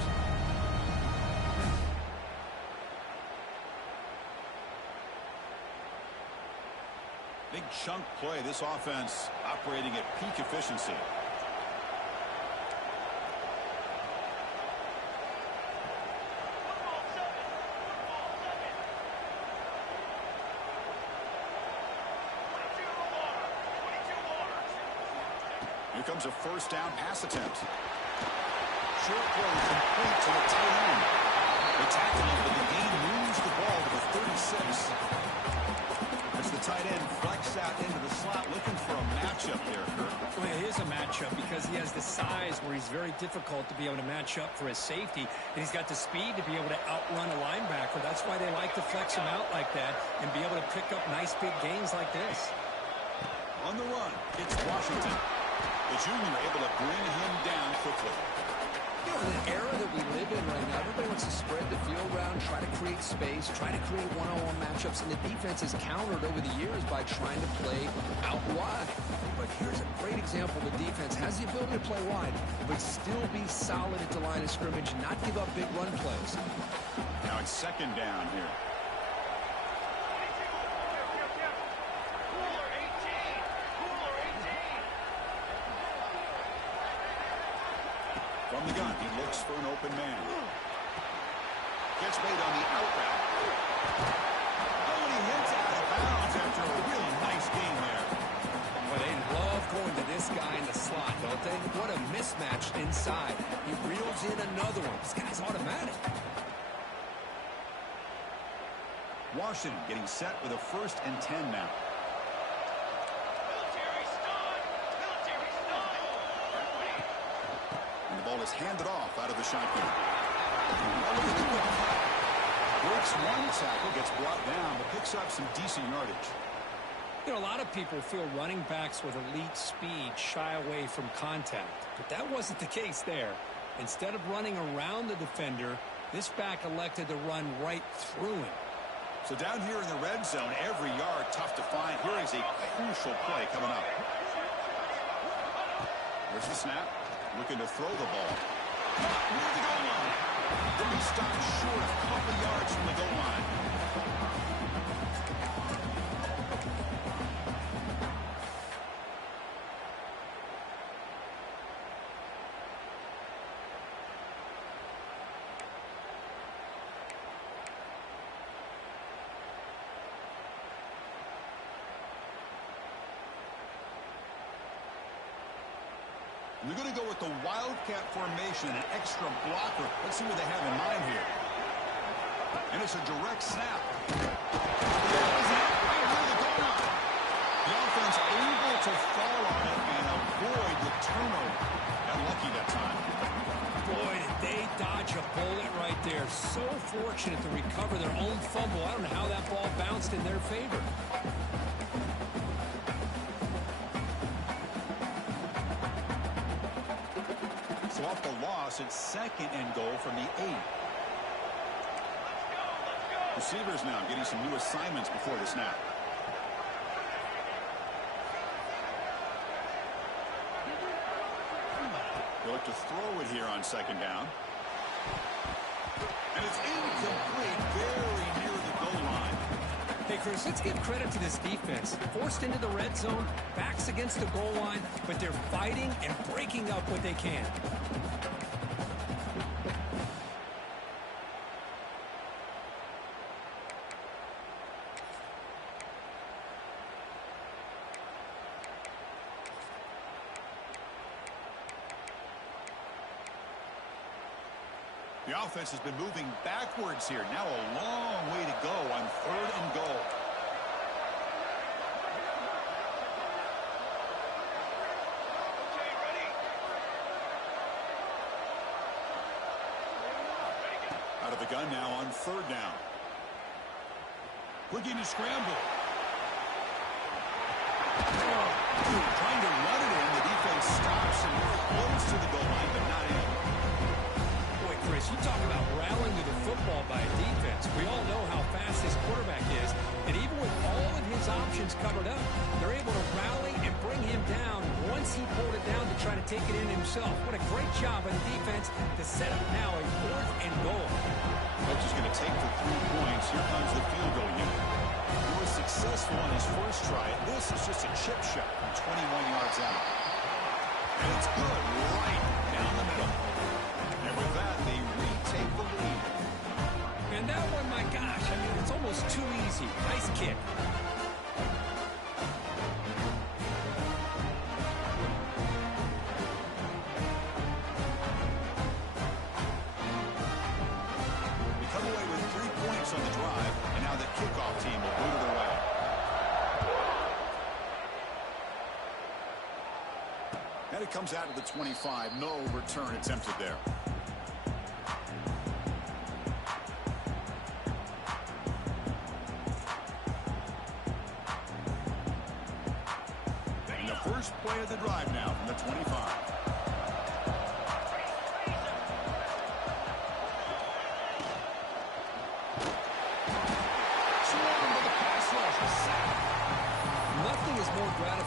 Big chunk play. This offense operating at peak efficiency. Here comes a first down pass attempt. Short throw complete to the tight end. They tackle him, but the gain moves the ball to the 36. As the tight end flex out into the slot, looking for a matchup there, Kurt. Well, it is a matchup because he has the size where he's very difficult to be able to match up for his safety, and he's got the speed to be able to outrun a linebacker. That's why they like to flex him out like that and be able to pick up nice big gains like this. On the run, it's Washington. The junior able to bring him down quickly. In an era that we live in right now, everybody wants to spread the field around, try to create space, try to create one-on-one matchups, and the defense has countered over the years by trying to play out wide. But here's a great example. The defense has the ability to play wide, but still be solid at the line of scrimmage, not give up big run plays. Now it's second down here. From the gun, he looks for an open man. Gets made on the out route. Oh, and he hits out of bounds after a really nice game there. Well, they love going to this guy in the slot, don't they? What a mismatch inside. He reels in another one. This guy's automatic. Washington getting set with a 1st and 10 now. And the ball is handed off out of the shotgun. Breaks one tackle, gets brought down, but picks up some decent yardage. You know, a lot of people feel running backs with elite speed shy away from contact, but that wasn't the case there. Instead of running around the defender, this back elected to run right through him. So down here in the red zone, every yard tough to find. Here is a crucial play coming up. There's the snap. Looking to throw the ball. Near the goal line. Then he stops short a couple yards from the goal line. We're going to go with the Wildcat formation, an extra blocker. Let's see what they have in mind here. And it's a direct snap. The offense able to fall on it and avoid the turnover. Got lucky that time. Boy, did they dodge a bullet right there. So fortunate to recover their own fumble. I don't know how that ball bounced in their favor. So off the loss, it's 2nd and goal from the 8. Receivers now getting some new assignments before the snap. They look to throw it here on 2nd down. And it's incomplete, very near the goal line. Hey, Chris, let's give credit to this defense. Forced into the red zone, backs against the goal line, but they're fighting and breaking up what they can. The offense has been moving backwards here. Now a long way to go on 3rd and goal. Out of the gun now on 3rd down. Looking to scramble. Trying to run it in. The defense stops and close to the goal line, but not in. Chris, you talk about rallying to the football by a defense. We all know how fast this quarterback is, and even with all of his options covered up, they're able to rally and bring him down once he pulled it down to try to take it in himself. What a great job by the defense to set up now a 4th and goal. Coach is going to take the 3 points. Here comes the field goal unit. He was successful on his first try. This is just a chip shot from 21 yards out. And it's good right down the middle. And with that, they retake the lead. And that one, my gosh, I mean, it's almost too easy. Nice kick. They come away with 3 points on the drive, and now the kickoff team will boot it away. And it comes out of the 25. No return attempted there. First play of the drive now from the 25.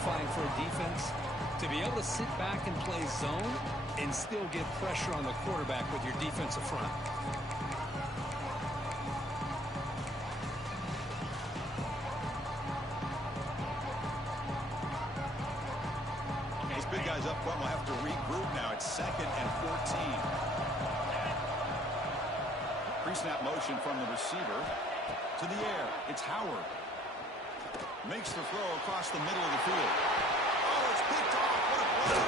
gratifying for a defense to be able to sit back and play zone and still get pressure on the quarterback with your defensive front. These big guys up front will have to regroup now. It's 2nd and 14. Pre-snap motion from the receiver to the air. It's Howard. Makes the throw across the middle of the field. Oh, it's picked off. What a play.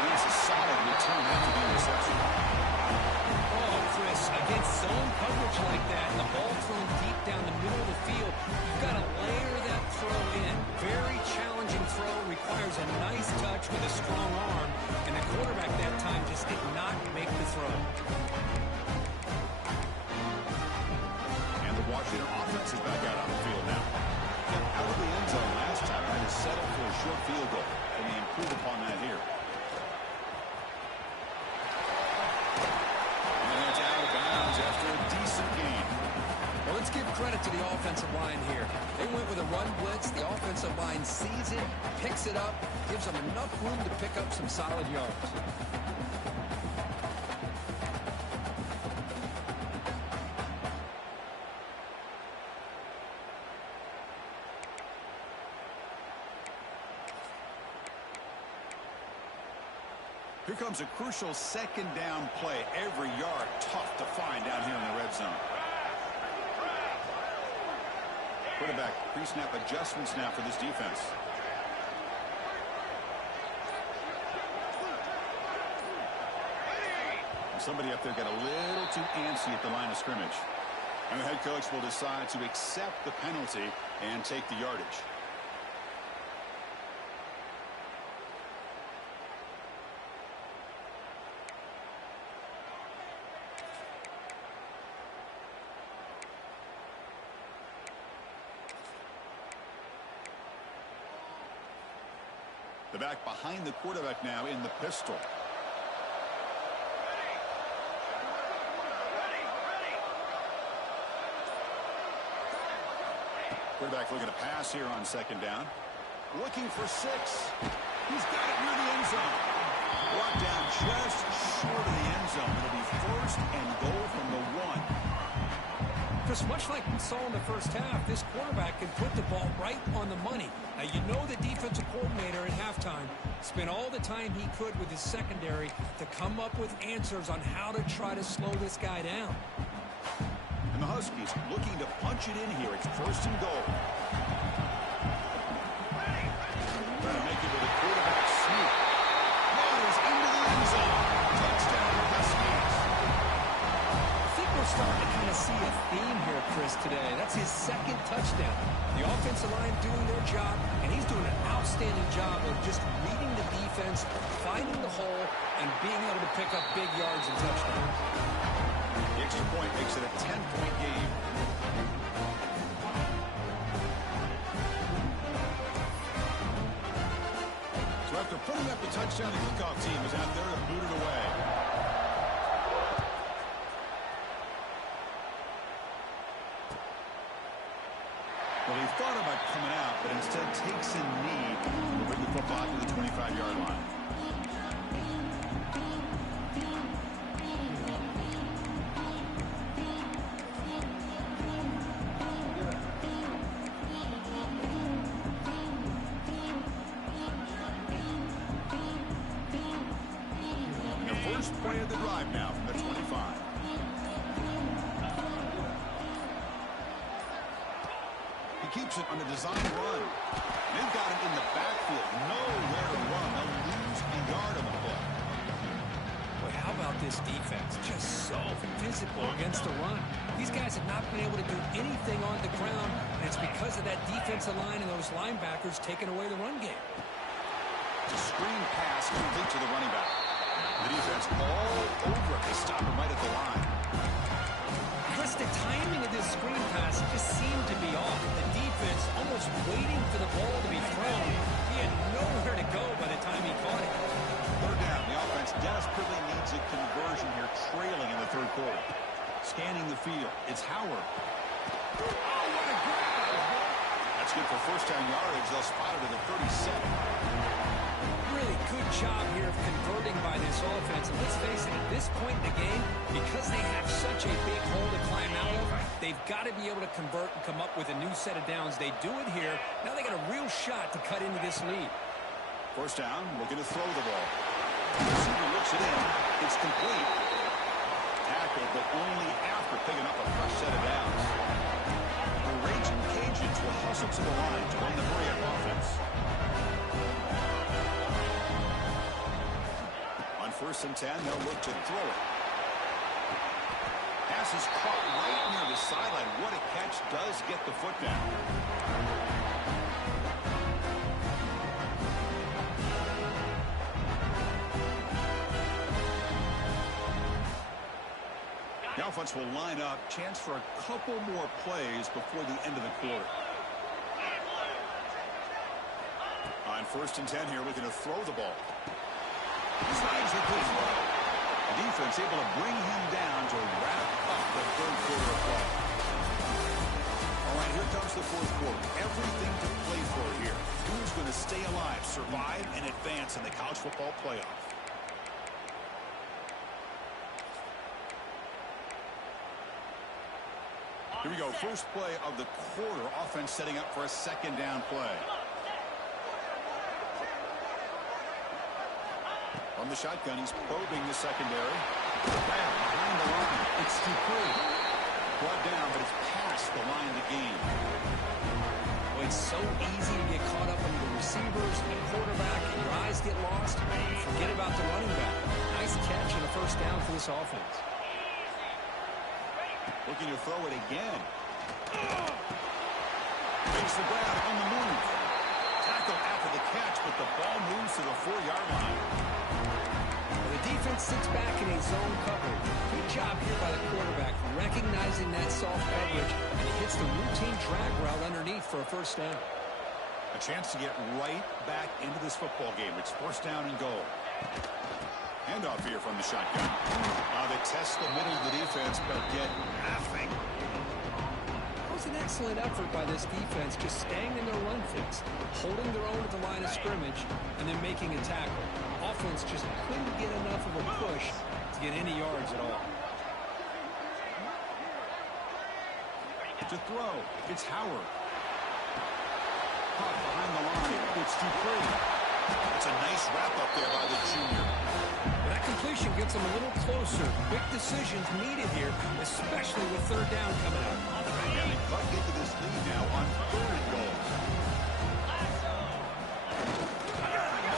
And it's a solid return after the interception. Oh, Chris, against zone coverage like that, and the ball thrown deep down the middle of the field, you've got to layer that throw in. Very challenging throw, requires a nice touch with a strong arm, and the quarterback that time just did not make the throw. And the Washington offense is back out on the field now. Out of the end zone last time, had to settle for a short field goal, and they improve upon that here. And it's out of bounds after a decent gain. Well, let's give credit to the offensive line here. They went with a run blitz. The offensive line sees it, picks it up, gives them enough room to pick up some solid yards. Here comes a crucial 2nd down play. Every yard tough to find down here in the red zone. Quarterback pre-snap adjustments now for this defense. And somebody up there got a little too antsy at the line of scrimmage. And the head coach will decide to accept the penalty and take the yardage. The back behind the quarterback now in the pistol. Quarterback looking to pass here on 2nd down. Looking for 6. He's got it near the end zone. Brought down just short of the end zone. It'll be 1st and goal from the 1. Chris, much like we saw in the first half, this quarterback can put the ball right on the money. Now, you know the defensive coordinator at halftime spent all the time he could with his secondary to come up with answers on how to try to slow this guy down. And the Huskies looking to punch it in here. It's 1st and goal. Trying to make it with a quarterback sneak. Ladders into the end zone. Touchdown, Huskies. I think we're starting to kind of see a theme here, Chris, today. That's his 2nd touchdown. The offensive line doing their job, and he's doing an outstanding job of just reading the defense, finding the hole, and being able to pick up big yards and touchdowns. The extra point makes it a 10-point game. So after putting up the touchdown, the kickoff team is out there to boot it away. Well, he thought about coming out, but instead takes a knee to bring the football to the 25-yard line. The first play of the drive now from the 25. Keeps it on the design run. They've got him in the backfield. Nowhere to run. They'll lose a yard on the play. Boy, how about this defense? Just so physical against the run. These guys have not been able to do anything on the ground, and it's because of that defensive line and those linebackers taking away the run game. It's a screen pass complete to the running back. The defense all over it. They stop him right at the line. Chris, the timing of this screen pass just seemed to be off. The defense almost waiting for the ball to be thrown. He had nowhere to go by the time he caught it. 3rd down. The offense desperately needs a conversion here, trailing in the 3rd quarter. Scanning the field. It's Howard. Oh, what a grab! That's good for first down yardage. They'll spot it at the 37. Really good job here of converting by this offense. And let's face it, at this point in the game, because they have such a big hole to climb out of, they've got to be able to convert and come up with a new set of downs. They do it here. Now they got a real shot to cut into this lead. First down, looking to throw the ball. The receiver looks it in. It's complete. Tackled, but only after picking up a fresh set of downs. The Raging Cajuns will hustle to the line to run the hurry-up offense. On 1st and 10, they'll look to throw it. Pass is caught right near the sideline. What a catch. Does get the foot down. The offense will line up. Chance for a couple more plays before the end of the quarter. On 1st and 10 here, looking to throw the ball. Slides the good throw. The defense able to bring him down to wrap up the 3rd quarter of play. All right, here comes the 4th quarter. Everything to play for here. Who's going to stay alive, survive, and advance in the college football playoff? Here we go. First play of the quarter. Offense setting up for a 2nd down play. From the shotgun, he's probing the secondary. Behind the line. It's Dupree. Brought down, but it's past the line of the game. Well, it's so easy to get caught up under the receivers and the quarterback, and your eyes get lost. And forget about the running back. Nice catch and a 1st down for this offense. Looking to throw it again. Makes the grab on the move. Tackle after the catch, but the ball moves to the 4-yard line. Well, the defense sits back in a zone coverage. Good job here by the quarterback, recognizing that soft coverage, and he hits the routine drag route underneath for a 1st down. A chance to get right back into this football game. It's 1st down and goal. Handoff here from the shotgun. They test the middle of the defense, but get nothing. That was an excellent effort by this defense, just staying in their run fix, holding their own at the line of scrimmage, and then making a tackle. Offense just couldn't get enough of a push to get any yards at all. To throw, it's Howard. Caught behind the line. It's Dupree. It's a nice wrap-up there by the junior. That completion gets them a little closer. Quick decisions needed here, especially with 3rd down coming up. And they cut into this lead now on 3rd and goal.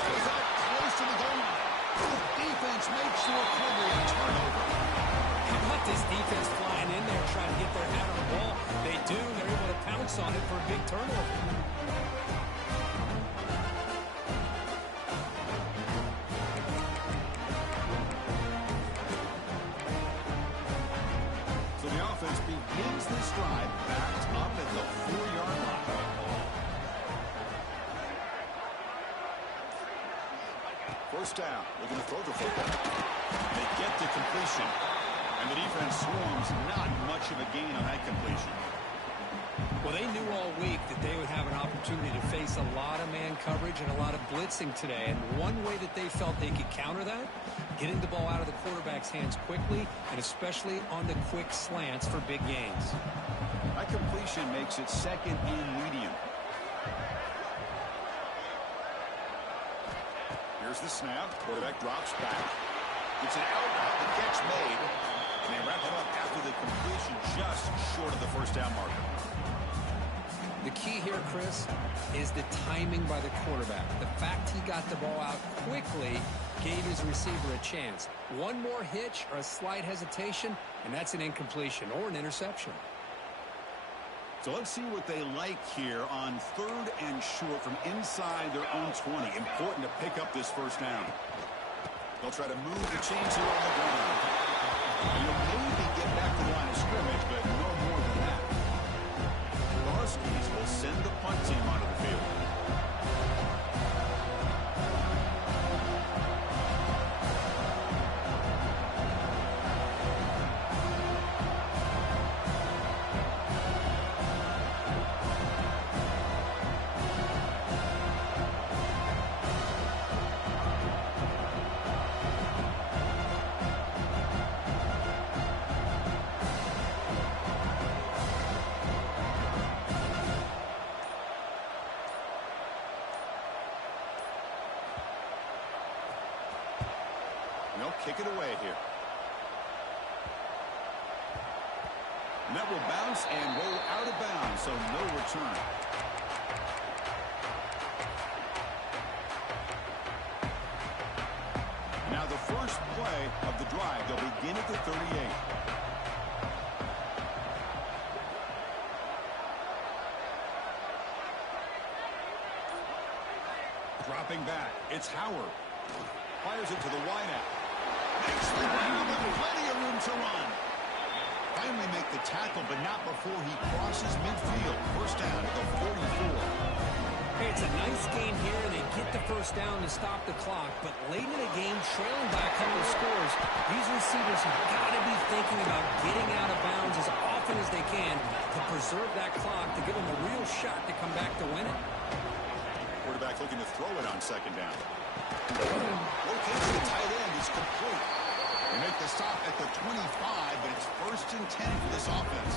Goes out close to the goal line. The defense makes the recovery and turnover. How about this defense flying in there trying to get their hand on the ball? They do. They're able to pounce on it for a big turnover. Begins this drive backed up at the 4-yard line. First down, looking to throw the football. They get the completion, and the defense swarms. Not much of a gain on that completion. Well, they knew all week that they would have an opportunity to face a lot of man coverage and a lot of blitzing today. And one way that they felt they could counter that, getting the ball out of the quarterback's hands quickly, and especially on the quick slants for big gains. That completion makes it 2nd and medium. Here's the snap. Quarterback drops back. It's an out route. The catch made. And they wrap it up after the completion just short of the 1st down marker. The key here, Chris, is the timing by the quarterback. The fact he got the ball out quickly gave his receiver a chance. One more hitch or a slight hesitation, and that's an incompletion or an interception. So let's see what they like here on 3rd and short from inside their own 20. Important to pick up this 1st down. They'll try to move the chains here on the ground. You'll maybe get back to the line of scrimmage, but no more than that. The Huskies will send the punt team onto the field. they'll kick it away here. And that will bounce and roll out of bounds, so no return. Now the first play of the drive. They'll begin at the 38. Dropping back, it's Howard. Fires it to the wideout. Makes the ground with plenty of room to run. Finally make the tackle, but not before he crosses midfield. First down at the 44. Hey, it's a nice game here, and they get the first down to stop the clock. But late in the game, trailing by a couple of scores, these receivers have got to be thinking about getting out of bounds as often as they can to preserve that clock, to give them a real shot to come back to win it. Quarterback looking to throw it on second down. Location the tight end is complete. They make the stop at the 25, but it's 1st and 10 for this offense.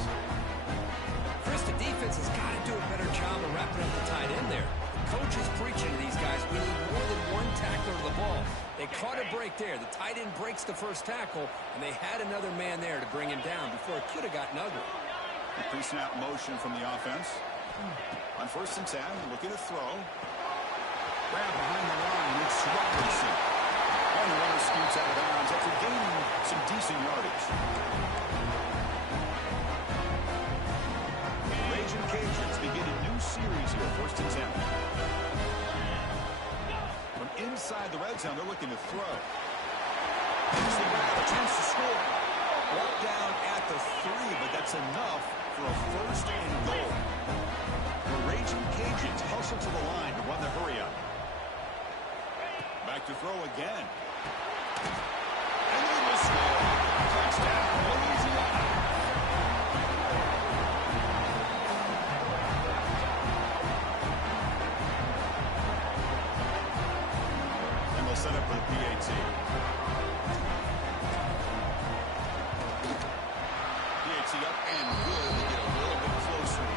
Chris, the defense has got to do a better job of wrapping up the tight end there. The coach is preaching to these guys, we need more than one tackler of the ball. They caught a break there. The tight end breaks the first tackle, and they had another man there to bring him down before it could have gotten ugly. The pre-snap motion from the offense. On 1st and 10, looking to throw. Grab behind the line, it's Robinson. And the runner scoots out of bounds after gaining some decent yardage. Raging Cajuns begin a new series here, 1st and 10. From inside the red zone, they're looking to throw. It's the grab, a chance to score. Brought down at the 3, but that's enough for a 1st and goal. The Raging Cajuns hustle to the line to run the hurry up. Back to throw again. And they will score. Touchdown, Louisiana. And they'll set up for the PAT. PAT up and good to get a little bit closer.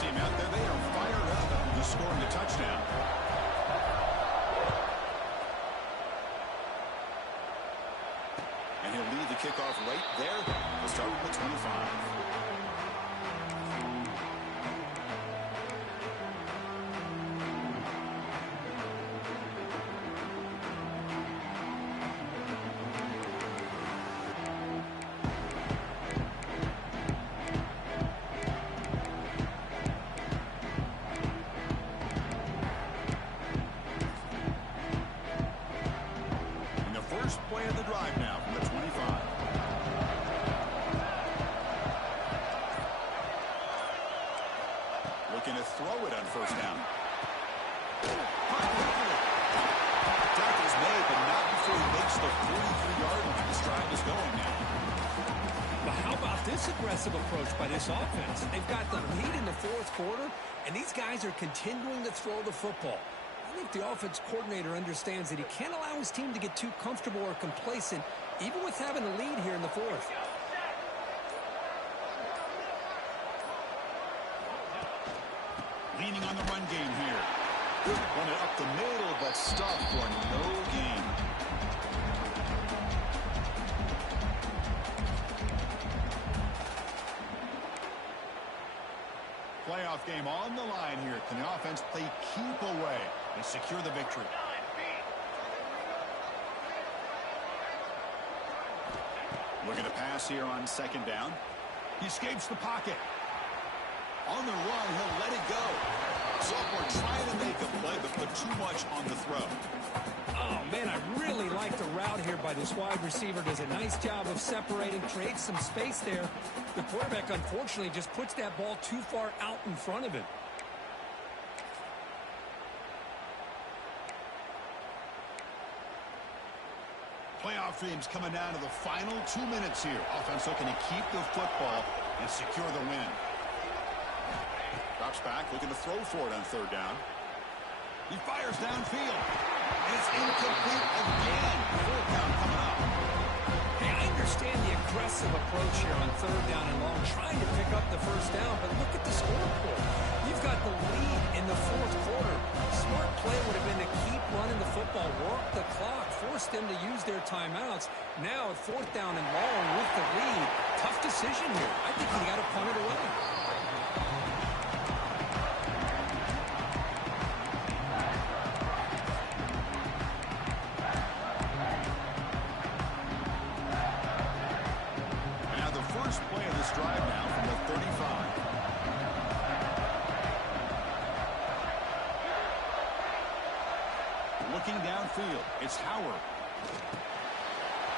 Team out there, they are fired up after scoring a touchdown. And he'll lead the kickoff right there. We'll start with the 25. Play of the drive now from the 25. Looking to throw it on 1st down. Tackle's made, but not before he makes the 43-yard line. This drive is going now. But how about this aggressive approach by this offense? They've got the lead in the 4th quarter, and these guys are continuing to throw the football. I think the offense coordinator understands that he can't allow his team to get too comfortable or complacent, even with having a lead here in the 4th. Leaning on the run game here. Run it up the middle, but stuffed for no gain. Playoff game on the line here. Can the offense play keep away and secure the victory? Looking to pass here on 2nd down. He escapes the pocket. On the run, he'll let it go. Sophomore trying to make a play, but put too much on the throw. Oh, man, I really like the route here by this wide receiver. Does a nice job of separating, creates some space there. The quarterback, unfortunately, just puts that ball too far out in front of him. Playoff dreams coming down to the final 2 minutes here. Offense looking to keep the football and secure the win. Drops back, looking to throw for it on 3rd down. He fires downfield. And it's incomplete again. 4th down coming up. Hey, I understand the aggressive approach here on third down and long, trying to pick up the first down, but look at the scoreboard. You've got the lead in the fourth quarter. Smart play would have been to keep running the football, work the clock, force them to use their timeouts. Now at fourth down and long with the lead, tough decision here. I think he got to punt it away. Play of this drive now from the 35. Looking downfield, it's Howard.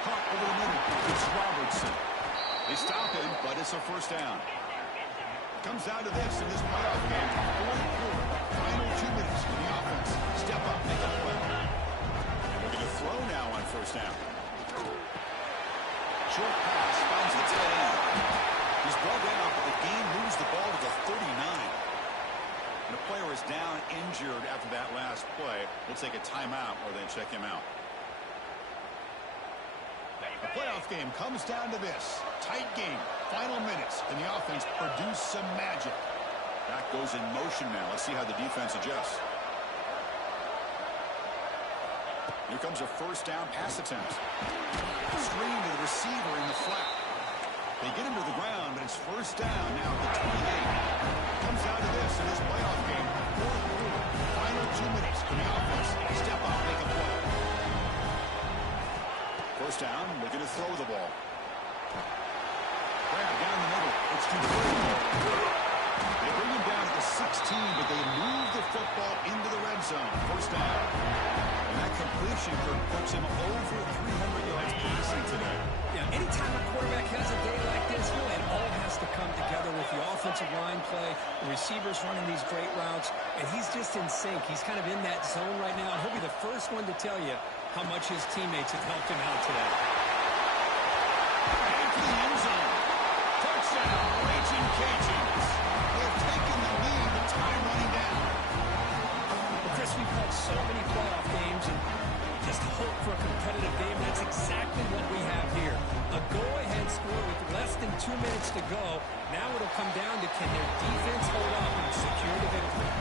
Caught over the middle, it's Robertson. They stop him, but it's a first down. Comes down to this in this playoff game. Fourth quarter, final 2 minutes for the offense. Step up, make a play. And we're going to throw now on first down. Short pass finds the tight end. He's brought down, but the game moves the ball to the 39. And the player is down injured after that last play. We'll take a timeout or then check him out. The playoff game comes down to this. Tight game. Final minutes. And the offense produce some magic. That goes in motion now. Let's see how the defense adjusts. Here comes a first down pass attempt. Screen to the receiver in the flat. They get him to the ground, but it's first down now at the 28. Comes down to this in this playoff game. Fourth quarter, final 2 minutes for the offense. Step up, make a play. First down, looking to throw the ball. Grab down the middle. It's too good. They bring him down at the 16, but they move the football into the red zone. First down. And that completion puts him over 300 yards passing today. Yeah, anytime a quarterback has a day like this, it all has to come together with the offensive line play, the receivers running these great routes, and he's just in sync. He's kind of in that zone right now, and he'll be the first one to tell you how much his teammates have helped him out today. Into the end zone. Touchdown, Raging Cajuns. They've taken the lead with time running down. Well, Chris, we've had so many playoff games and just hope for a competitive game. That's exactly what we have here. A go-ahead score with less than 2 minutes to go. Now it'll come down to can their defense hold up and secure the victory.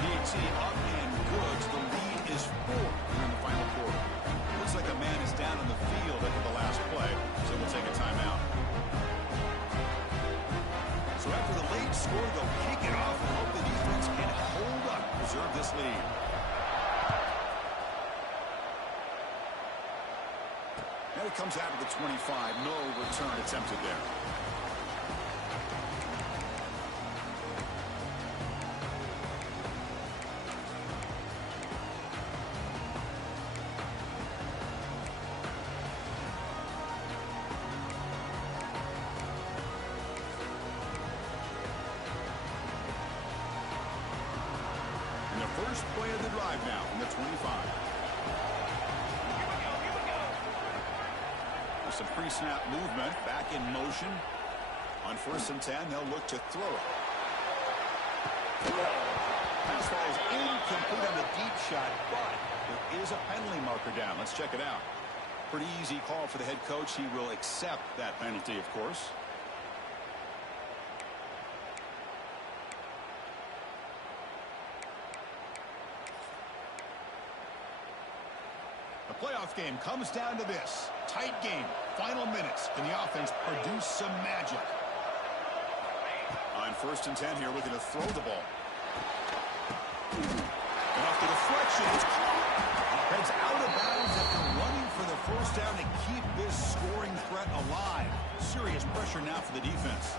PAT up and good. The lead is 4 in the final quarter. Looks like a man is down on the field after the last play, so we'll take a timeout. So after the late score, they'll kick it off and hope the defense can hold up, preserve this lead. And it comes out of the 25. No return attempted there. And the first play of the drive now from the 25. Some pre-snap movement, back in motion. On 1st and 10, they'll look to throw it. Pass ball is incomplete on the deep shot, but there is a penalty marker down. Let's check it out. Pretty easy call for the head coach. He will accept that penalty, of course. The playoff game comes down to this. Tight game. Final minutes. Can the offense produce some magic? On 1st and 10 here, looking to throw the ball. And off the deflection, it's caught. Heads out of bounds after running for the first down to keep this scoring threat alive. Serious pressure now for the defense.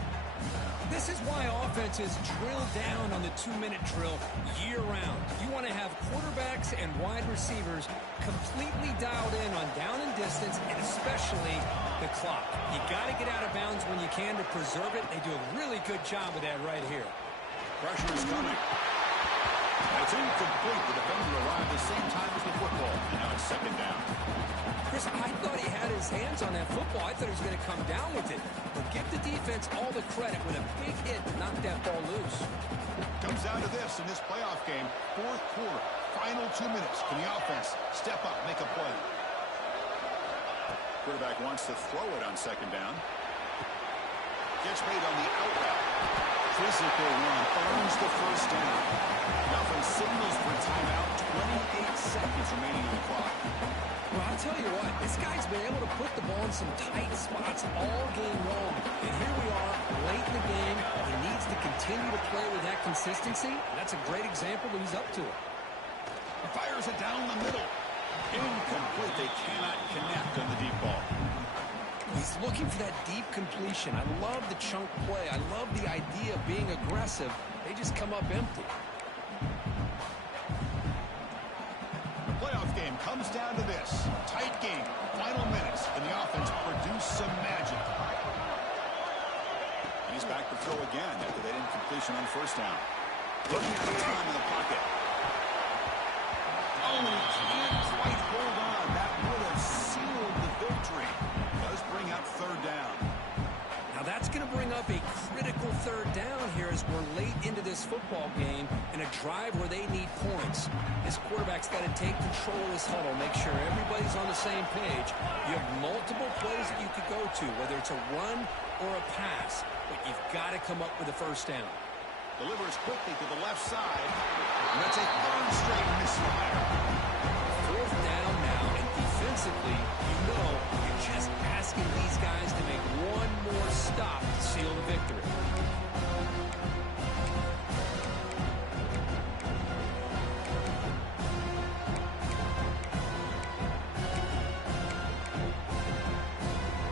This is why offenses drill down on the 2-minute drill year-round. You want to have quarterbacks and wide receivers completely dialed in on down and distance, and especially the clock. You got to get out of bounds when you can to preserve it. They do a really good job of that right here. Pressure is coming. And it's incomplete. The defender arrived the same time as the football. And now it's 2nd down. Chris, I thought he had his hands on that football. I thought he was going to come down with it. But give the defense all the credit with a big hit to knock that ball loose. Comes down to this in this playoff game. 4th quarter. Final 2 minutes. Can the offense step up, make a play? Quarterback wants to throw it on second down. Gets made on the out route. Physical run earns the first down. Nothing signals for timeout. 28 seconds remaining on the clock. Well, I'll tell you what, this guy's been able to put the ball in some tight spots all game long. And here we are, late in the game. He needs to continue to play with that consistency. That's a great example that he's up to it. He fires it down the middle. Incomplete. They cannot connect on the deep ball. He's looking for that deep completion. I love the chunk play. I love the idea of being aggressive. They just come up empty. The playoff game comes down to this. Tight game. Final minutes. And the offense produced some magic. He's back to throw again after that incompletion on first down. Looking at the time in the pocket. Oh, he can't quite hold on. That would have sealed the victory. Does bring up third down. Now that's going to bring up a critical third down here as we're late into this football game in a drive where they need points. This quarterback's got to take control of this huddle, make sure everybody's on the same page. You have multiple plays that you could go to, whether it's a run or a pass, but you've got to come up with a first down. Delivers quickly to the left side. And that's a third straight misfire. Fourth down now, and defensively, you know you're just asking these guys to make one more stop to seal the victory.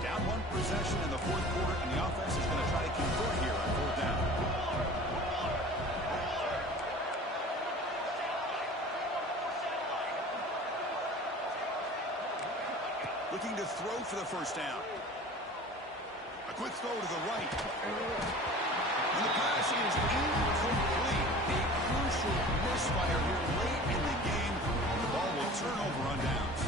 Down one possession in the fourth quarter, and the offense is going to try to convert here on fourth down. Looking to throw for the first down. A quick throw to the right. And the pass is incomplete. A crucial misfire here late in the game. The ball will turn over on downs.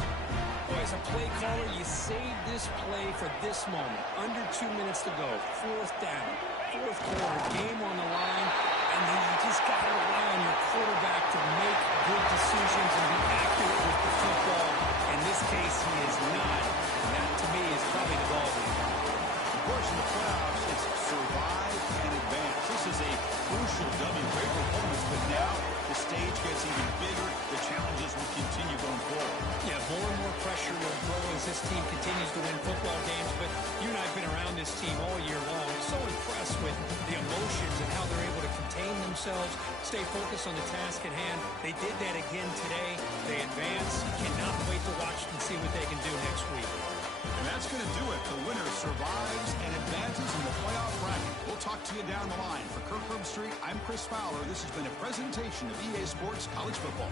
Boy, as a play caller, you save this play for this moment. Under 2 minutes to go. Fourth down. Fourth quarter. Game on the line. And then you just got to rely on your quarterback to make good decisions and be accurate with the football. In this case, he is not. And that, to me, is probably the ball game. Of course, in the playoffs, it's survive and advance. This is a crucial W. Great performance, but now the stage gets even bigger. The challenges will continue going forward. Yeah, more and more pressure will grow as this team continues to win football games. But you and I have been around this team all year long. So impressed with the emotions and how they're able to contain themselves, stay focused on the task at hand. They did that again today. They advance. Cannot wait to watch and see what they can do next week. And that's going to do it. The winner survives and advances in the playoff bracket. We'll talk to you down the line. For Kirk Herbstreit, I'm Chris Fowler. This has been a presentation of EA Sports College Football.